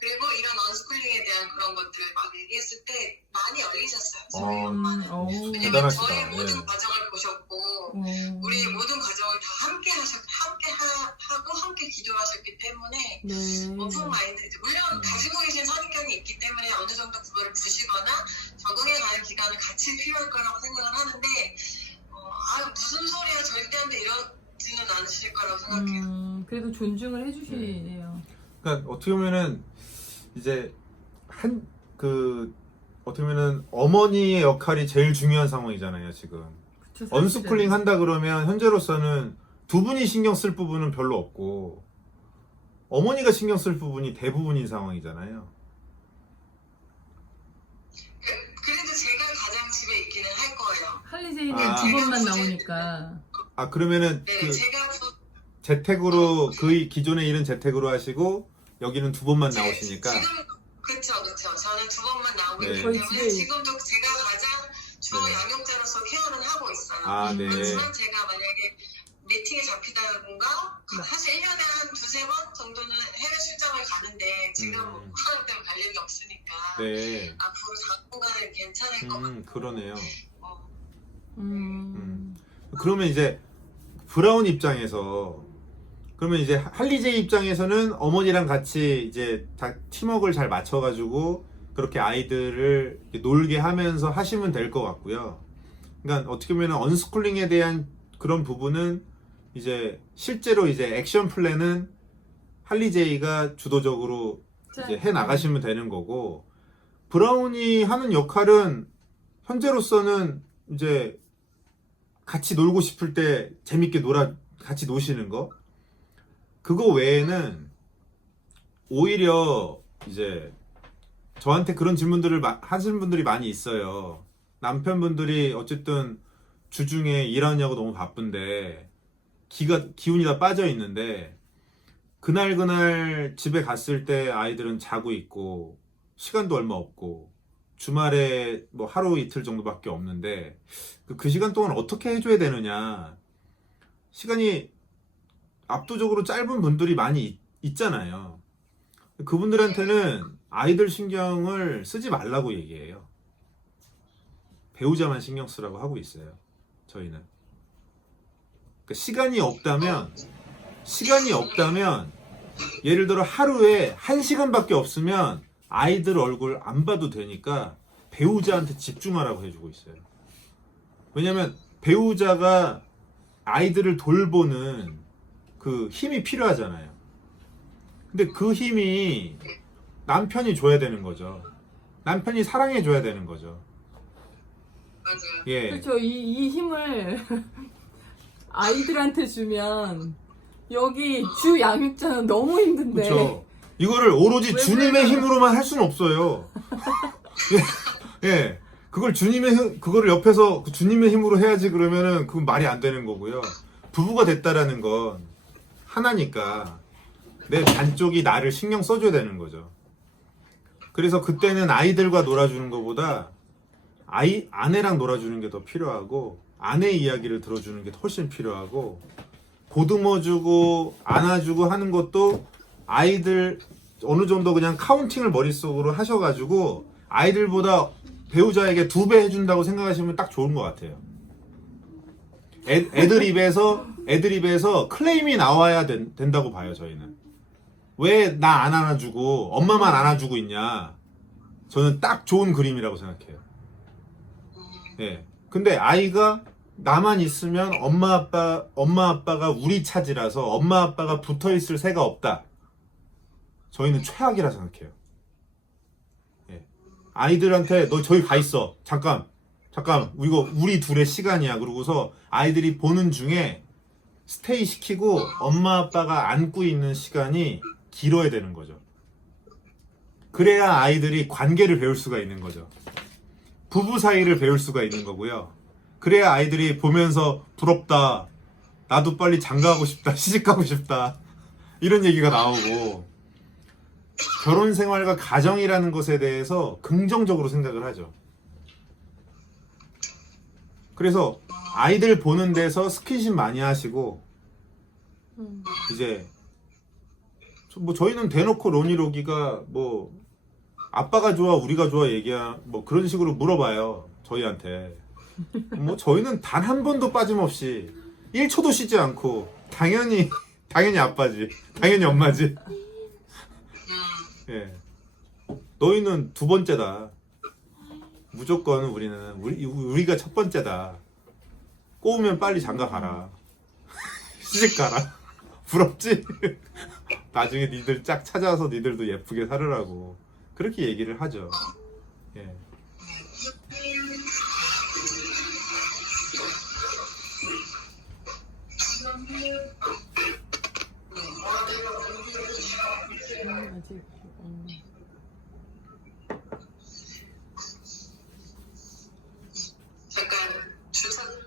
그리고 이런 언스쿨링에 대한 그런 것들을 막 얘기했을 때 많이 열리셨어요. 저희 어, 엄마는. 왜냐면 대단하시다. 저의 모든 예. 과정을 보셨고 우리 모든 과정을 다 함께 하고 함께 기도하셨기 때문에 네. 부모 마인드 물론 가지고 계신 선입견이 있기 때문에 어느 정도 그거를 부시거나 적응해가는 기간은 같이 필요할 거라고 생각을 하는데 무슨 소리야 절대 안 돼 이러지는 않으실 거라고 생각해요. 그래도 존중을 해주시네요. 그러니까 어떻게 보면은 이제 어떻게 보면은 어머니의 역할이 제일 중요한 상황이잖아요, 지금. 그쵸, 사실은. 언스쿨링 한다 그러면 현재로서는 두 분이 신경 쓸 부분은 별로 없고 어머니가 신경 쓸 부분이 대부분인 상황이잖아요. 그래도 제가 가장 집에 있기는 할 거예요. 할리제이는 아. 두 번만 나오니까. 아, 그러면은 네, 그 제가 재택으로 그 기존의 일은 재택으로 하시고 여기는 두 번만 나오시니까. 지금 그쵸. 저는 두 번만 나오고 네. 있기 저희 때문에 집에 지금도 제가 가장 주 네. 양육자로서 케어는 하고 있어요. 아, 네. 그렇지만 제가 만약에 미팅에 잡히다던가 네. 사실 1년에 한 두세 번 정도는 해외 출장을 가는데 지금 코로나 때문에 갈 일이 없으니까 네. 앞으로 당분간은 괜찮을 것 같아요. 그러네요. 그러면 이제 브라운 입장에서 그러면 이제 할리제이 입장에서는 어머니랑 같이 이제 다 팀워크를 잘 맞춰가지고 그렇게 아이들을 놀게 하면서 하시면 될 것 같고요. 그러니까 어떻게 보면 언스쿨링에 대한 그런 부분은 이제 실제로 이제 액션 플랜은 할리제이가 주도적으로 이제 해 나가시면 되는 거고 브라운이 하는 역할은 현재로서는 이제 같이 놀고 싶을 때 재밌게 같이 노시는 거 그거 외에는 오히려 이제 저한테 그런 질문들을 하시는 분들이 많이 있어요. 남편분들이 어쨌든 주중에 일하느냐고 너무 바쁜데 기운이 다 빠져 있는데 그날 집에 갔을 때 아이들은 자고 있고 시간도 얼마 없고 주말에 뭐 하루 이틀 정도밖에 없는데 그 시간 동안 어떻게 해줘야 되느냐 시간이 압도적으로 짧은 분들이 많이 있잖아요. 그분들한테는 아이들 신경을 쓰지 말라고 얘기해요. 배우자만 신경 쓰라고 하고 있어요. 저희는. 그러니까 시간이 없다면 예를 들어 하루에 1시간밖에 없으면 아이들 얼굴 안 봐도 되니까 배우자한테 집중하라고 해주고 있어요. 왜냐면 배우자가 아이들을 돌보는 그 힘이 필요하잖아요. 근데 그 힘이 남편이 줘야 되는 거죠. 남편이 사랑해 줘야 되는 거죠. 맞아요. 예. 그렇죠. 이 힘을 아이들한테 주면 여기 주 양육자는 너무 힘든데. 그렇죠. 이거를 오로지 왜 주님의 그래요? 힘으로만 할 수는 없어요. 예. 그거를 옆에서 주님의 힘으로 해야지 그러면은 그건 말이 안 되는 거고요. 부부가 됐다라는 건 하나니까 내 반쪽이 나를 신경 써줘야 되는 거죠. 그래서 그때는 아이들과 놀아주는 것보다 아내랑 놀아주는 게 더 필요하고 아내의 이야기를 들어주는 게 훨씬 필요하고 보듬어주고 안아주고 하는 것도 아이들 어느 정도 그냥 카운팅을 머릿속으로 하셔가지고 아이들보다 배우자에게 2배 해준다고 생각하시면 딱 좋은 것 같아요. 애들 입에서 클레임이 나와야 된다고 봐요. 저희는. 왜 나 안 안아주고 엄마만 안아주고 있냐. 저는 딱 좋은 그림이라고 생각해요. 예. 근데 아이가 나만 있으면 엄마 아빠가 우리 차지라서 엄마 아빠가 붙어 있을 새가 없다. 저희는 최악이라 생각해요. 예. 아이들한테 너 저기 가 있어. 잠깐 이거 우리 둘의 시간이야. 그러고서 아이들이 보는 중에 스테이 시키고 엄마 아빠가 안고 있는 시간이 길어야 되는 거죠. 그래야 아이들이 관계를 배울 수가 있는 거죠. 부부 사이를 배울 수가 있는 거고요. 그래야 아이들이 보면서 부럽다, 나도 빨리 장가가고 싶다, 시집가고 싶다, 이런 얘기가 나오고 결혼 생활과 가정이라는 것에 대해서 긍정적으로 생각을 하죠. 그래서 아이들 보는 데서 스킨십 많이 하시고 이제 뭐 저희는 대놓고 로니로기가 뭐 아빠가 좋아 우리가 좋아 얘기야 뭐 그런 식으로 물어봐요. 저희한테 뭐 저희는 단 한 번도 빠짐없이 1초도 쉬지 않고 당연히 아빠지, 당연히 엄마지. 예, 너희는 두 번째다. 무조건 우리가 첫 번째다. 꼬우면 빨리 장가 가라. 시집 가라. 부럽지? 나중에 니들 짝 찾아서 니들도 예쁘게 살으라고 그렇게 얘기를 하죠. 예. 아직 잠깐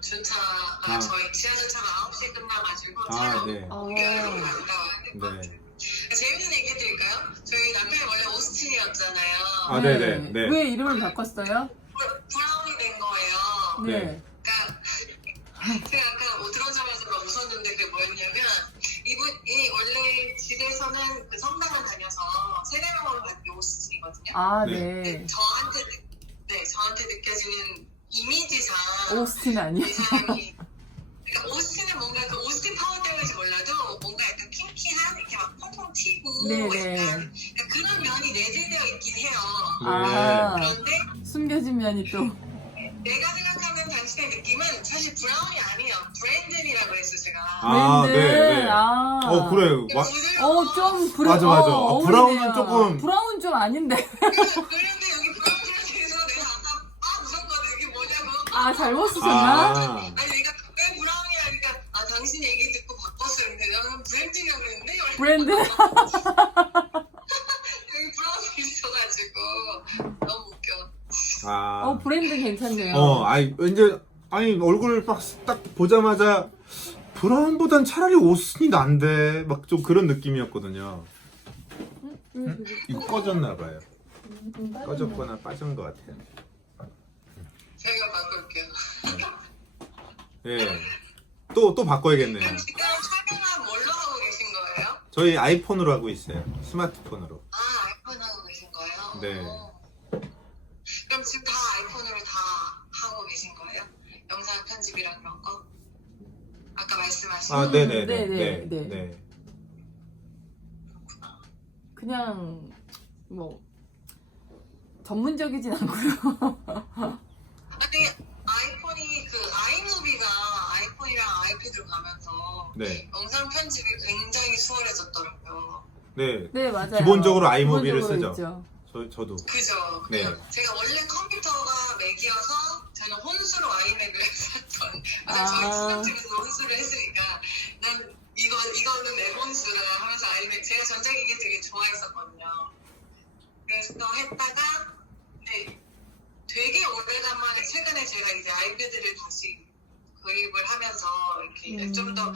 주차가 저희 지하 주차가 9시에 끝나가지고 차로 네. 옮겨서 갔다 와야 될 것 같아요. 재밌는 얘기 해드릴까요? 저희 남편이 원래 오스틴이었잖아요. 아, 네네. 네. 왜 이름을 바꿨어요? 브라운이 된 거예요. 네. 그러니까 제가 아까 들어오자마자 막 웃었는데 그게 뭐였냐면 이분이 원래 집에서는 그 성당을 다녀서 세례명을 받은 게 오스틴이거든요. 아, 네. 네. 저한테 느껴지는 이미지상 오스틴 아니야? 이 사람이 그러니까 오스틴은 뭔가 그 오스틴 파워 때문인지 몰라도 뭔가 약간 킹키한 이렇게 막 펑펑 튀고 네네. 약간 그런 면이 내재되어 있긴 해요. 아, 그런데 숨겨진 면이 또. 내가 생각하는 당신의 느낌은 사실 브라운이 아니에요. 브랜든이라고 했어요 제가. 아, 브랜드. 네. 아. 그래. 부드러운 좀 맞아. 브라운은 조금. 브라운 좀 아닌데. 그런데 여기 브라운이라고 해서 내가 아까 웃었거든. 이게 뭐냐고. 아, 잘못 쓰셨나? 아니 내가 왜 브라운이야 그러니까 당신 얘기 듣고 바꿨어요. 근데 나는 브랜든이라고 그랬는데 브랜드. 여기 브라운이 있어가지고 너무 웃겨. 브랜드 괜찮네요. 아니 얼굴 딱 보자마자 브라운보단 차라리 오스틴이 난데 막 좀 그런 느낌이었거든요. 이거 꺼졌나 봐요. 꺼졌거나 빠진 것 같아요. 제가 바꿀게요. 예. 또 바꿔야겠네요. 그럼 지금 촬영은 뭘로 하고 계신 거예요? 저희 아이폰으로 하고 있어요. 스마트폰으로. 아 아이폰 하고 계신 거예요? 네. 그럼 지금 다 아이폰으로 다 하고 계신 거예요? 영상 편집이랑 그런 거? 아까 말씀하신 네네네. 네. 그냥 뭐 전문적이진 않고요. 아니 아이폰이 그 아이무비가 아이폰이랑 아이패드로 가면서 네. 영상 편집이 굉장히 수월해졌더라고요. 네. 네, 맞아요. 기본적으로 아이무비를 기본적으로 쓰죠. 있죠. 저도. 그죠? 네. 제가 원래 컴퓨터가 맥이어서 저는 혼수로 아이맥을 샀던 저희 스타트에서 혼수를 했으니까 난 이거는 내 혼수라 하면서 아이맥 제가 전자기기 되게 좋아했었거든요. 그래서 했다가 네, 되게 오래간만에 최근에 제가 이제 아이패드를 다시 구입을 하면서 이렇게 좀 더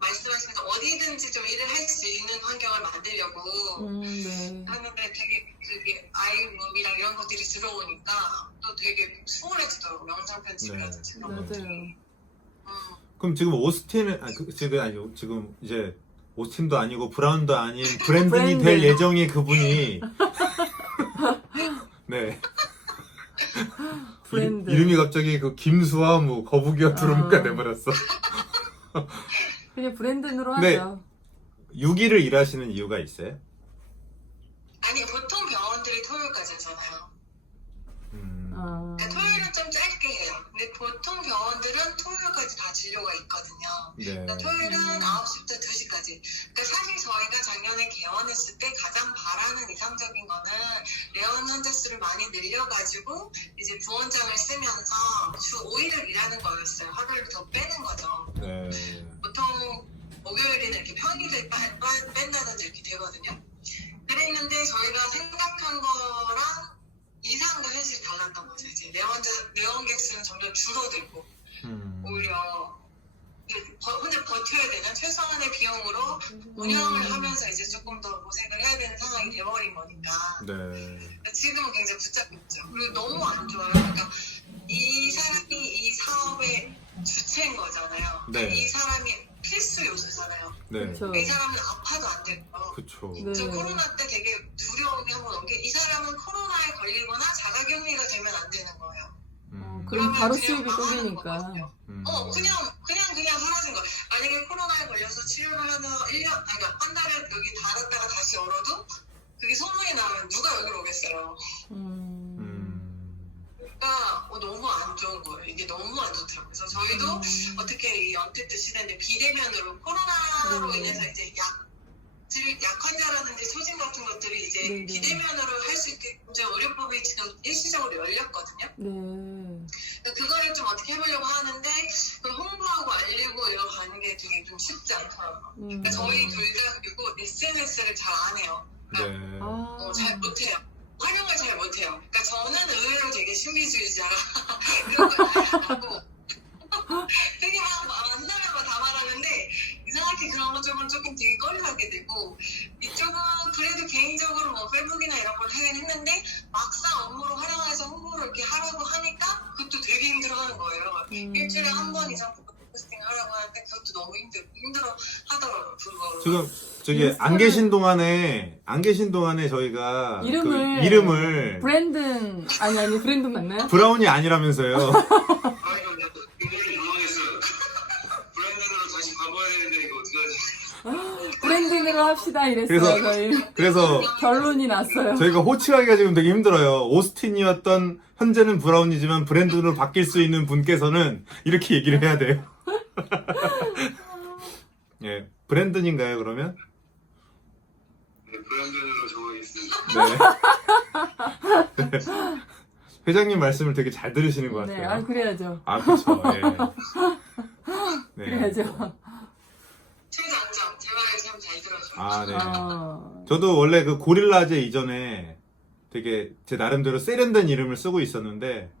말씀하시면서 어디든지 좀 일을 할 수 있는 환경을 만들려고 네. 하는데 되게 그게 아이무비랑 이런 것들이 들어오니까 또 되게 수월해지더라고요. 영상 편집이라든지 이런 것들이. 맞아요. 그럼 지금 오스틴은 지금 이제 오스틴도 아니고 브라운도 아닌 브랜든이 될 예정의 그분이 네. 브랜드. 이름이 갑자기 그 김수아 뭐 거북이와 두루미가 돼버렸어. 그냥 브랜든으로 네. 하죠. 6일을 일하시는 이유가 있어요? 아니 보통 병원들이 토요일까지 하잖아요. 그러니까 토요일은 좀 짧게 해요. 근데 보통 병원들은 토요일까지 다 진료가 있거든요. 네. 그러니까 토요일은 9시부터 2시까지. 그러니까 사실 저희가 작년에 개원했을 때 가장 바라는 이상적인 거는 레원 환자 수를 많이 늘려가지고 이제 부원장을 쓰면서 주 5일을 일하는 거였어요. 하루를 더 빼는 거죠. 네. 보통 목요일에는 이렇게 평일을 뺀다든지 이렇게 되거든요. 그랬는데 저희가 생각한 거랑 이상과 현실이 달랐던 거죠. 이제 내원객 수는 점점 줄어들고 오히려 혼자 버텨야 되는 최소한의 비용으로 운영을 하면서 이제 조금 더 고생을 해야 되는 상황이 돼버린 거니까 네. 지금은 굉장히 붙잡혔죠. 그리고 너무 안 좋아요. 그러니까 이 사람이 이 사업의 주체인 거잖아요. 네. 이 사람이 필수 요소잖아요. 네. 그쵸. 이 사람은 아파도 안 되고. 그쵸. 네. 저 코로나 때 되게 두려움이 한번 온 게 이 사람은 코로나에 걸리거나 자가격리가 되면 안 되는 거예요. 그럼 바로 그냥 수입이 망하는 끊기니까. 거거든요. 그냥 사라진 거예요. 만약에 코로나에 걸려서 치료를 하는 1년, 그러니까 한 달을 여기 닫았다가 다시 열어도 그게 소문이 나면 누가 여기로 오겠어요. 그러니까 너무 안 좋은 거예요. 이게 너무 안 좋더라고요. 그래서 저희도 어떻게 이 언택트 시대인데 비대면으로 코로나로 인해서 이제 약 환자라든지 소진 같은 것들이 이제 네네. 비대면으로 할 수 있게 이제 의료법이 지금 일시적으로 열렸거든요. 네. 그거를 좀 어떻게 해보려고 하는데 그걸 홍보하고 알리고 이런 가는 게 되게 좀 쉽지 않더라고요. 그러니까 저희 둘 다 그리고 SNS를 잘 안 해요. 그러니까 잘 못해요. 활용을 잘 못해요. 그러니까 저는 의외로 되게 신비주의자라 이런 걸 잘 안 하고 되게 만나면 다 말하는데 이상하게 그런 거 조금 되게 꺼려하게 되고 이쪽은 그래도 개인적으로 뭐 페북이나 이런 걸 하긴 했는데 막상 업무로 활용해서 홍보를 이렇게 하라고 하니까 그것도 되게 힘들어하는 거예요. 일주일에 한 번 이상 포스팅 하라고 하는데 그것도 너무 힘들어 하더라고요. 그거. 지금 저기 안 계신 동안에 저희가 이름을 브랜든 아니 브랜드 맞나요? 브라운이 아니라면서요. 아이고 굉장히 당황했어요. 브랜드로 다시 바꿔야 되는데 이거 어떡하지? 브랜딩으로 합시다 이랬어요. 저희 그래서 결론이 났어요. 저희가 호칭하기가 지금 되게 힘들어요. 오스틴이었던 현재는 브라운이지만 브랜든으로 바뀔 수 있는 분께서는 이렇게 얘기를 해야 돼요. 예, 브랜든인가요 그러면? 네, 브랜드로 정하겠습니다. 네. 회장님 말씀을 되게 잘 들으시는 것 네, 같아요. 그래야죠. 그렇죠. 예. 네. 그래야죠. 최장점 제 말을 참 잘 들어줘요. 네. 저도 원래 그 고릴라제 이전에 되게 제 나름대로 세련된 이름을 쓰고 있었는데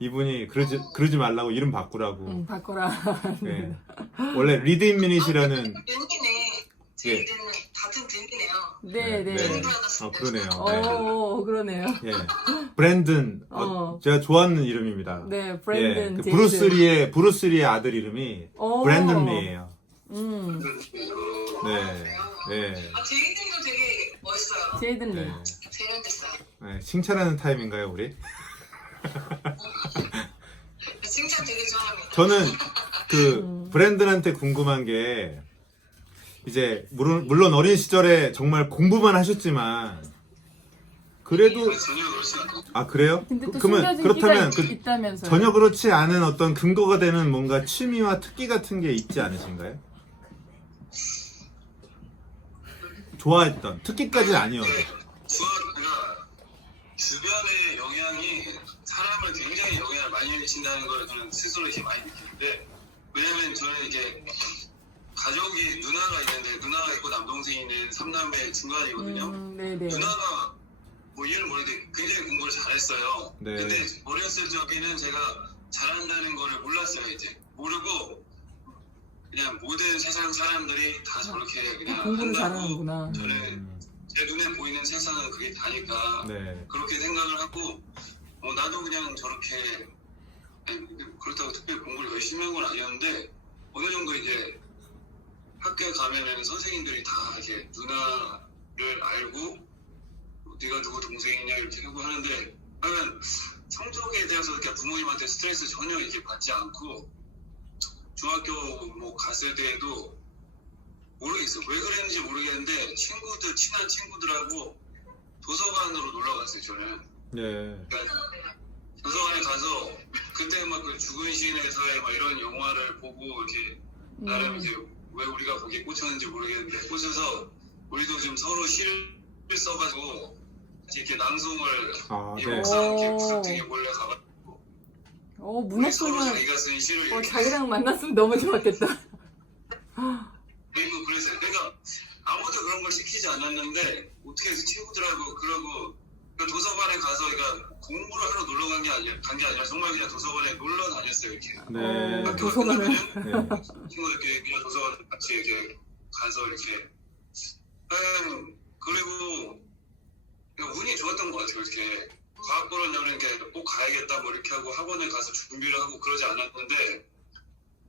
이분이 그러지 말라고 이름 바꾸라고. 바꿔라. 네. 원래 리드 인 미닛이라는 든이네. 제이드는 같은 든이네요. 네. 네. 그러네요. 그러네요. 예. 브랜든 제가 좋아하는 이름입니다. 네, 브랜든. 그 브루스 리의 아들 이름이 브랜든 리예요. 네. 제이든도 되게 멋있어요. 제이든 리. 네. 세련됐어요. 네. 칭찬하는 타임인가요, 우리? 칭찬 되게 좋아합니다. 저는 그 브랜든한테 궁금한 게 이제 물론 어린 시절에 정말 공부만 하셨지만 그래도 전혀 그렇지 않고 근데 또 숨겨진 그렇다면 끼가 있다면서요. 전혀 그렇지 않은 어떤 근거가 되는 뭔가 취미와 특기 같은 게 있지 않으신가요? 좋아했던 특기까지는 아니어도. 그러니까 주변의 영향이 사람을 굉장히 영향을 많이 미친다는 걸 저는 스스로 이렇게 많이 느끼는데 왜냐면 저는 이게 가족이 누나가 있는데 누나가 있고 남동생이 있는 3남매 중간이거든요. 네네. 누나가 뭐 이해를 모르게 굉장히 공부를 잘했어요. 네. 근데 어렸을 적에는 제가 잘한다는 거를 몰랐어요. 이제 모르고 그냥 모든 세상 사람들이 다 저렇게 그냥 공부를 한다고 잘하는구나. 저는 제 눈에 보이는 세상은 그게 다니까 네. 그렇게 생각을 하고 나도 그냥 저렇게 그렇다고 특별히 공부를 열심히 한 건 아니었는데 어느 정도 이제 학교에 가면은 선생님들이 다 이제 누나를 알고 네가 누구 동생이냐 이렇게 하고 하는데 하면 성적에 대해서 이렇게 부모님한테 스트레스 전혀 이렇게 받지 않고 중학교 뭐 갔을 때에도 모르겠어요. 왜 그랬는지 모르겠는데 친한 친구들하고 도서관으로 놀러 갔어요. 저는. 네. 그러니까 도서관에 가서 그때 막 그 죽은 시인에서의 막 이런 영화를 보고 이렇게 나름 이제 왜 우리가 거기에 꽂혔는지 모르겠는데 꽂혀서 우리도 좀 서로 시를 써가지고 이렇게 낭송을 이 네. 옥상 이렇게 구석탱이 몰래 가가지고 우리 서로 문학소년 자기가 쓴 시를 이렇게 자기랑 만났으면 너무 좋았겠다. 그리고 그래서 내가 아무도 그런 걸 시키지 않았는데 어떻게 해서 친구들하고 그러고 그 도서관에 가서 그러니까 공부를 하러 놀러 간 게 아니라 정말 그냥 도서관에 놀러 다녔어요 이렇게. 네. 학교가 도서관을. 끝나면은 네. 친구들끼리 그냥 도서관 같이 이렇게 가서 이렇게 그리고 그러니까 운이 좋았던 것 같아요. 이렇게 과학고를 이렇게 꼭 가야겠다 뭐 이렇게 하고 학원에 가서 준비를 하고 그러지 않았는데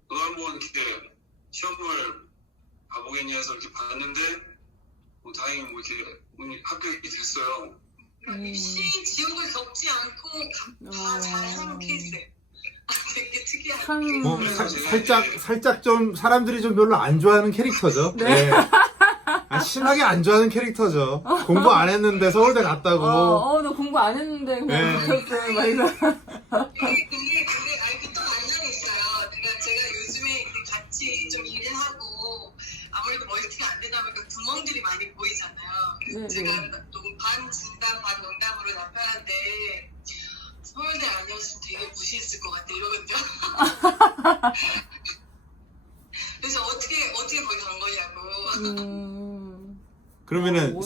너 한번 이렇게 시험을 가보겠냐 해서 이렇게 봤는데 뭐 다행히 뭐 이렇게 운이 합격이 됐어요. 시 지옥을 겪지 않고 다 잘하는 케이스예요. 되게 특이한. 참. 뭐 살짝 좀 사람들이 좀 별로 안 좋아하는 캐릭터죠. 네. 심하게 안 좋아하는 캐릭터죠. 공부 안 했는데 서울대 갔다고. 너 공부 안 했는데 네. 그랬어요. 막 이거. 근데 알고 또 반전이 있어요. 제가 요즘에 이제 같이 좀 일을 하고 아무래도 멀티가 안 되다 보니까 구멍들이 많이 보이잖아요. 그래서 네, 제가 반 진담 반 농담으로 남편한테 서울대 아니었으면 되게 무시했을 것 같아 이러거든요. 그래서 어떻게 거기 간 거냐고. 그러면은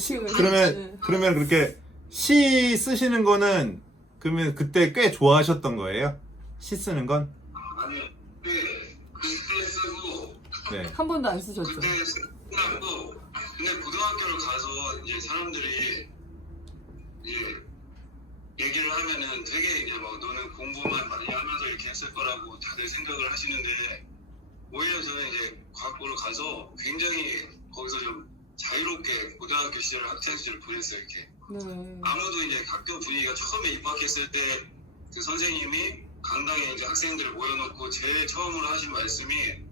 그러면 그렇게 시 쓰시는 거는 그러면 그때 꽤 좋아하셨던 거예요? 시 쓰는 건? 아니요. 그때 쓰고 네. 한 번도 안 쓰셨죠? 그때 쓰고 근데 고등학교를 가서 이제 사람들이 이제 얘기를 하면은 되게 이제 막 너는 공부만 많이 하면서 이렇게 했을 거라고 다들 생각을 하시는데 오히려 저는 이제 과학고를 가서 굉장히 거기서 좀 자유롭게 고등학교 시절 학창 시절을 보냈어요 이렇게. 네. 아무도 이제 학교 분위기가 처음에 입학했을 때 그 선생님이 강당에 이제 학생들을 모여놓고 제일 처음으로 하신 말씀이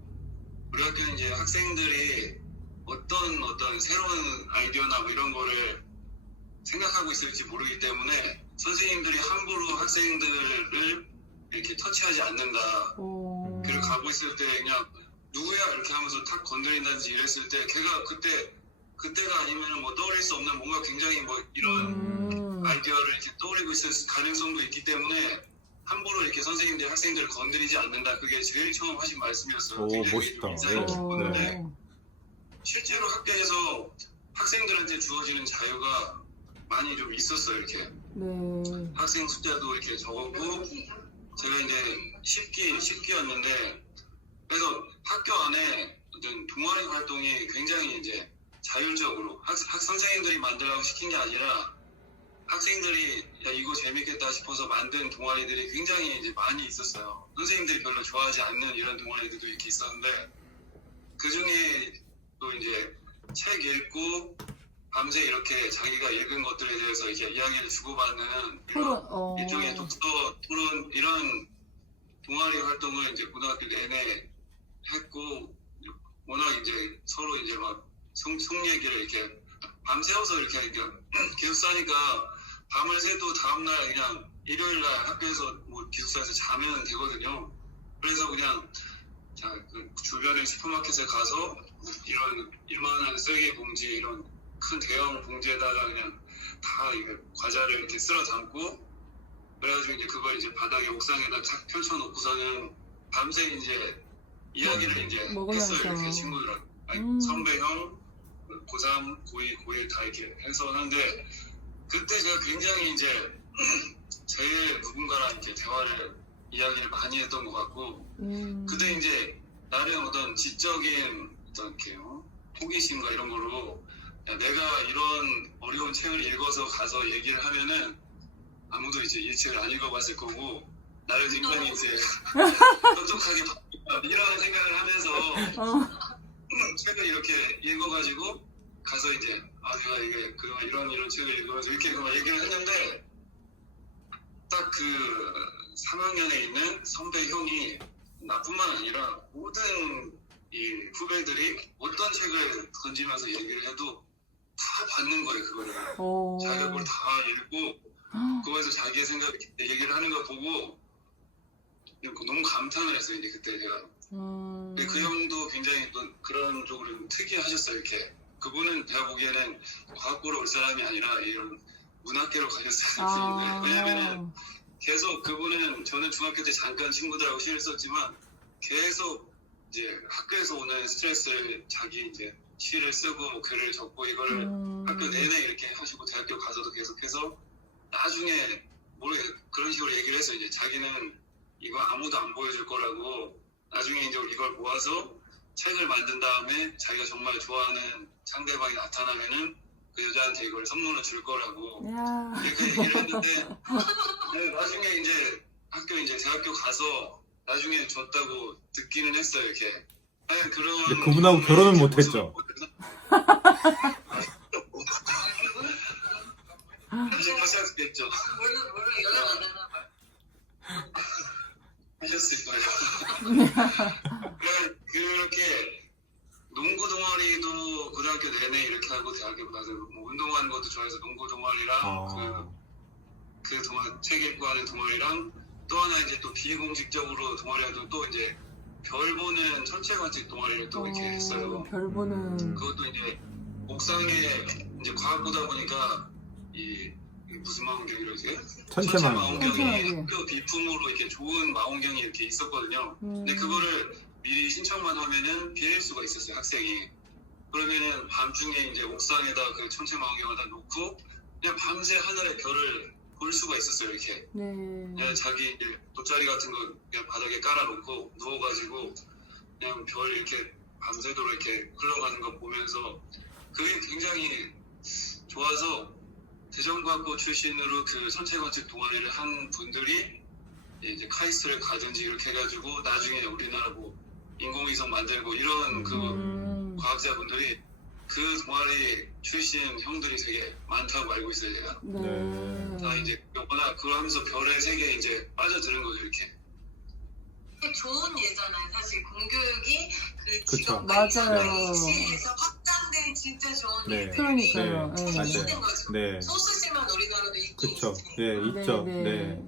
우리 학교는 이제 학생들이 어떤 새로운 아이디어나 뭐 이런 거를 생각하고 있을지 모르기 때문에 선생님들이 함부로 학생들을 이렇게 터치하지 않는다. 그를 가고 있을 때 그냥 누구야 이렇게 하면서 탁 건드린다든지 이랬을 때 걔가 그때가 아니면 뭐 떠올릴 수 없는 뭔가 굉장히 뭐 이런 아이디어를 이렇게 떠올리고 있을 가능성도 있기 때문에 함부로 이렇게 선생님들이 학생들을 건드리지 않는다. 그게 제일 처음 하신 말씀이었어요. 오, 굉장히 멋있다. 좀 인상이 네. 깊었는데 실제로 학교에서 학생들한테 주어지는 자유가 많이 좀 있었어요. 이렇게 네. 학생 숫자도 이렇게 적었고 제가 이제 10기였는데 그래서 학교 안에 어떤 동아리 활동이 굉장히 이제 자율적으로 선생님들이 만들라고 시킨 게 아니라 학생들이 야 이거 재밌겠다 싶어서 만든 동아리들이 굉장히 이제 많이 있었어요. 선생님들이 별로 좋아하지 않는 이런 동아리들도 이렇게 있었는데 그 중에 또 이제 책 읽고 밤새 이렇게 자기가 읽은 것들에 대해서 이렇게 이야기를 주고받는 이런 일종의 독서 토론 이런 동아리 활동을 이제 고등학교 내내 했고 워낙 이제 서로 이제 막 속 얘기를 이렇게 밤새워서 이렇게 기숙사니까 밤을 새도 다음날 그냥 일요일날 학교에서 뭐 기숙사에서 자면 되거든요. 그래서 그냥 그 주변의 슈퍼마켓에 가서 이런 이만한 쓰레기 봉지 이런 큰 대형 봉지에다가 그냥 다 이게 과자를 이렇게 쓸어 담고 그래가지고 이제 그걸 이제 바닥에 옥상에다 탁 펼쳐놓고서는 밤새 이제 이야기를 이제 했어요. 이렇게 친구들하고 선배 형 고3, 고2, 고1 다 이렇게 해서 하는데 그때 제가 굉장히 이제 제일 누군가랑 이렇게 대화를 이야기를 많이 했던 것 같고 그때 이제 나름 어떤 지적인 어떤 이렇게 호기심과 이런 걸로 야, 내가 이런 어려운 책을 읽어서 가서 얘기를 하면은 아무도 이제 이 책을 안 읽어봤을 거고 나를 인간이 이제 똑똑하게 이런 생각을 하면서 책을 이렇게 읽어가지고 가서 이제 내가 이게 그동안 이런 책을 읽으면서 이렇게 얘기를 했는데 딱 그 3학년에 있는 선배 형이 나뿐만 아니라 모든 이 후배들이 어떤 책을 던지면서 얘기를 해도 다 받는 거예요 그거를. 자기가 그걸 다 읽고 그거에서 자기의 생각 얘기를 하는 거 보고 너무 감탄을 했어요. 이제 그때 제가. 근데 그 형도 굉장히 또 그런 쪽으로 좀 특이하셨어요. 이렇게 그분은 제가 보기에는 과학고로 올 사람이 아니라 이런 문학계로 가셨어요. 왜냐면은 계속 그분은 저는 중학교 때 잠깐 친구들하고 시를 썼지만 계속 이제 학교에서 오는 스트레스를 자기 이제 시를 쓰고 뭐 글을 적고 이거를 학교 내내 이렇게 하시고 대학교 가서도 계속해서 나중에 그런 식으로 얘기를 했어요. 이제 자기는 이거 아무도 안 보여줄 거라고 나중에 이제 이걸 모아서 책을 만든 다음에 자기가 정말 좋아하는 상대방이 나타나면은 그 여자한테 이걸 선물로 줄 거라고 이렇게 얘기를 했는데 나중에 이제 대학교 가서 나중에 줬다고 듣기는 했어요. 이렇게 아니 그런 근데 그분하고 결혼은 못했죠. 이제 하셨겠죠. 물론 연락 안 하나 봐요. 하셨을 거예요. 그렇게 농구 동아리도 고등학교 내내 이렇게 하고 대학교 가서 뭐 운동하는 것도 좋아해서 농구 동아리랑 그 동아리 책 읽고 하는 동아리랑 또 하나 이제 또 비공식적으로 동아리도 또 이제 별 보는 천체관측 동아리를 또 이렇게 했어요. 별 보는. 그것도 이제 옥상에 이제 과학보다 보니까 이 무슨 망원경이라지? 천체망원경이 학교 비품으로 이렇게 좋은 망원경이 이렇게 있었거든요. 근데 그거를 미리 신청만 하면은 빌릴 수가 있었어요, 학생이. 그러면은 밤중에 이제 옥상에다 그 천체망원경을 다 놓고 그냥 밤새 하늘의 별을 볼 수가 있었어요, 이렇게. 그냥 자기 이제 돗자리 같은 거 그냥 바닥에 깔아놓고 누워가지고 그냥 별 이렇게 밤새도록 이렇게 흘러가는 거 보면서 그게 굉장히 좋아서 대전과학고 출신으로 그 천체관측 동아리를 한 분들이 이제 카이스트를 가든지 이렇게 해가지고 나중에 우리나라 뭐 인공위성 만들고 이런 그 과학자분들이 그 동아리 출신 형들이 되게 많다고 알고 있어요, 제가. 다 이제 워낙 그걸 하면서 별의 세계에 이제 빠져드는 거죠, 이렇게. 좋은 예잖아요. 사실 공교육이 그 그쵸. 직업과 맞아요. 입시에서 확장된 진짜 좋은 네. 예들이 그러니까요. 네. 있는 거죠. 네. 소수지만 우리나라도 있긴 그쵸. 있으니까. 네, 있죠. 네.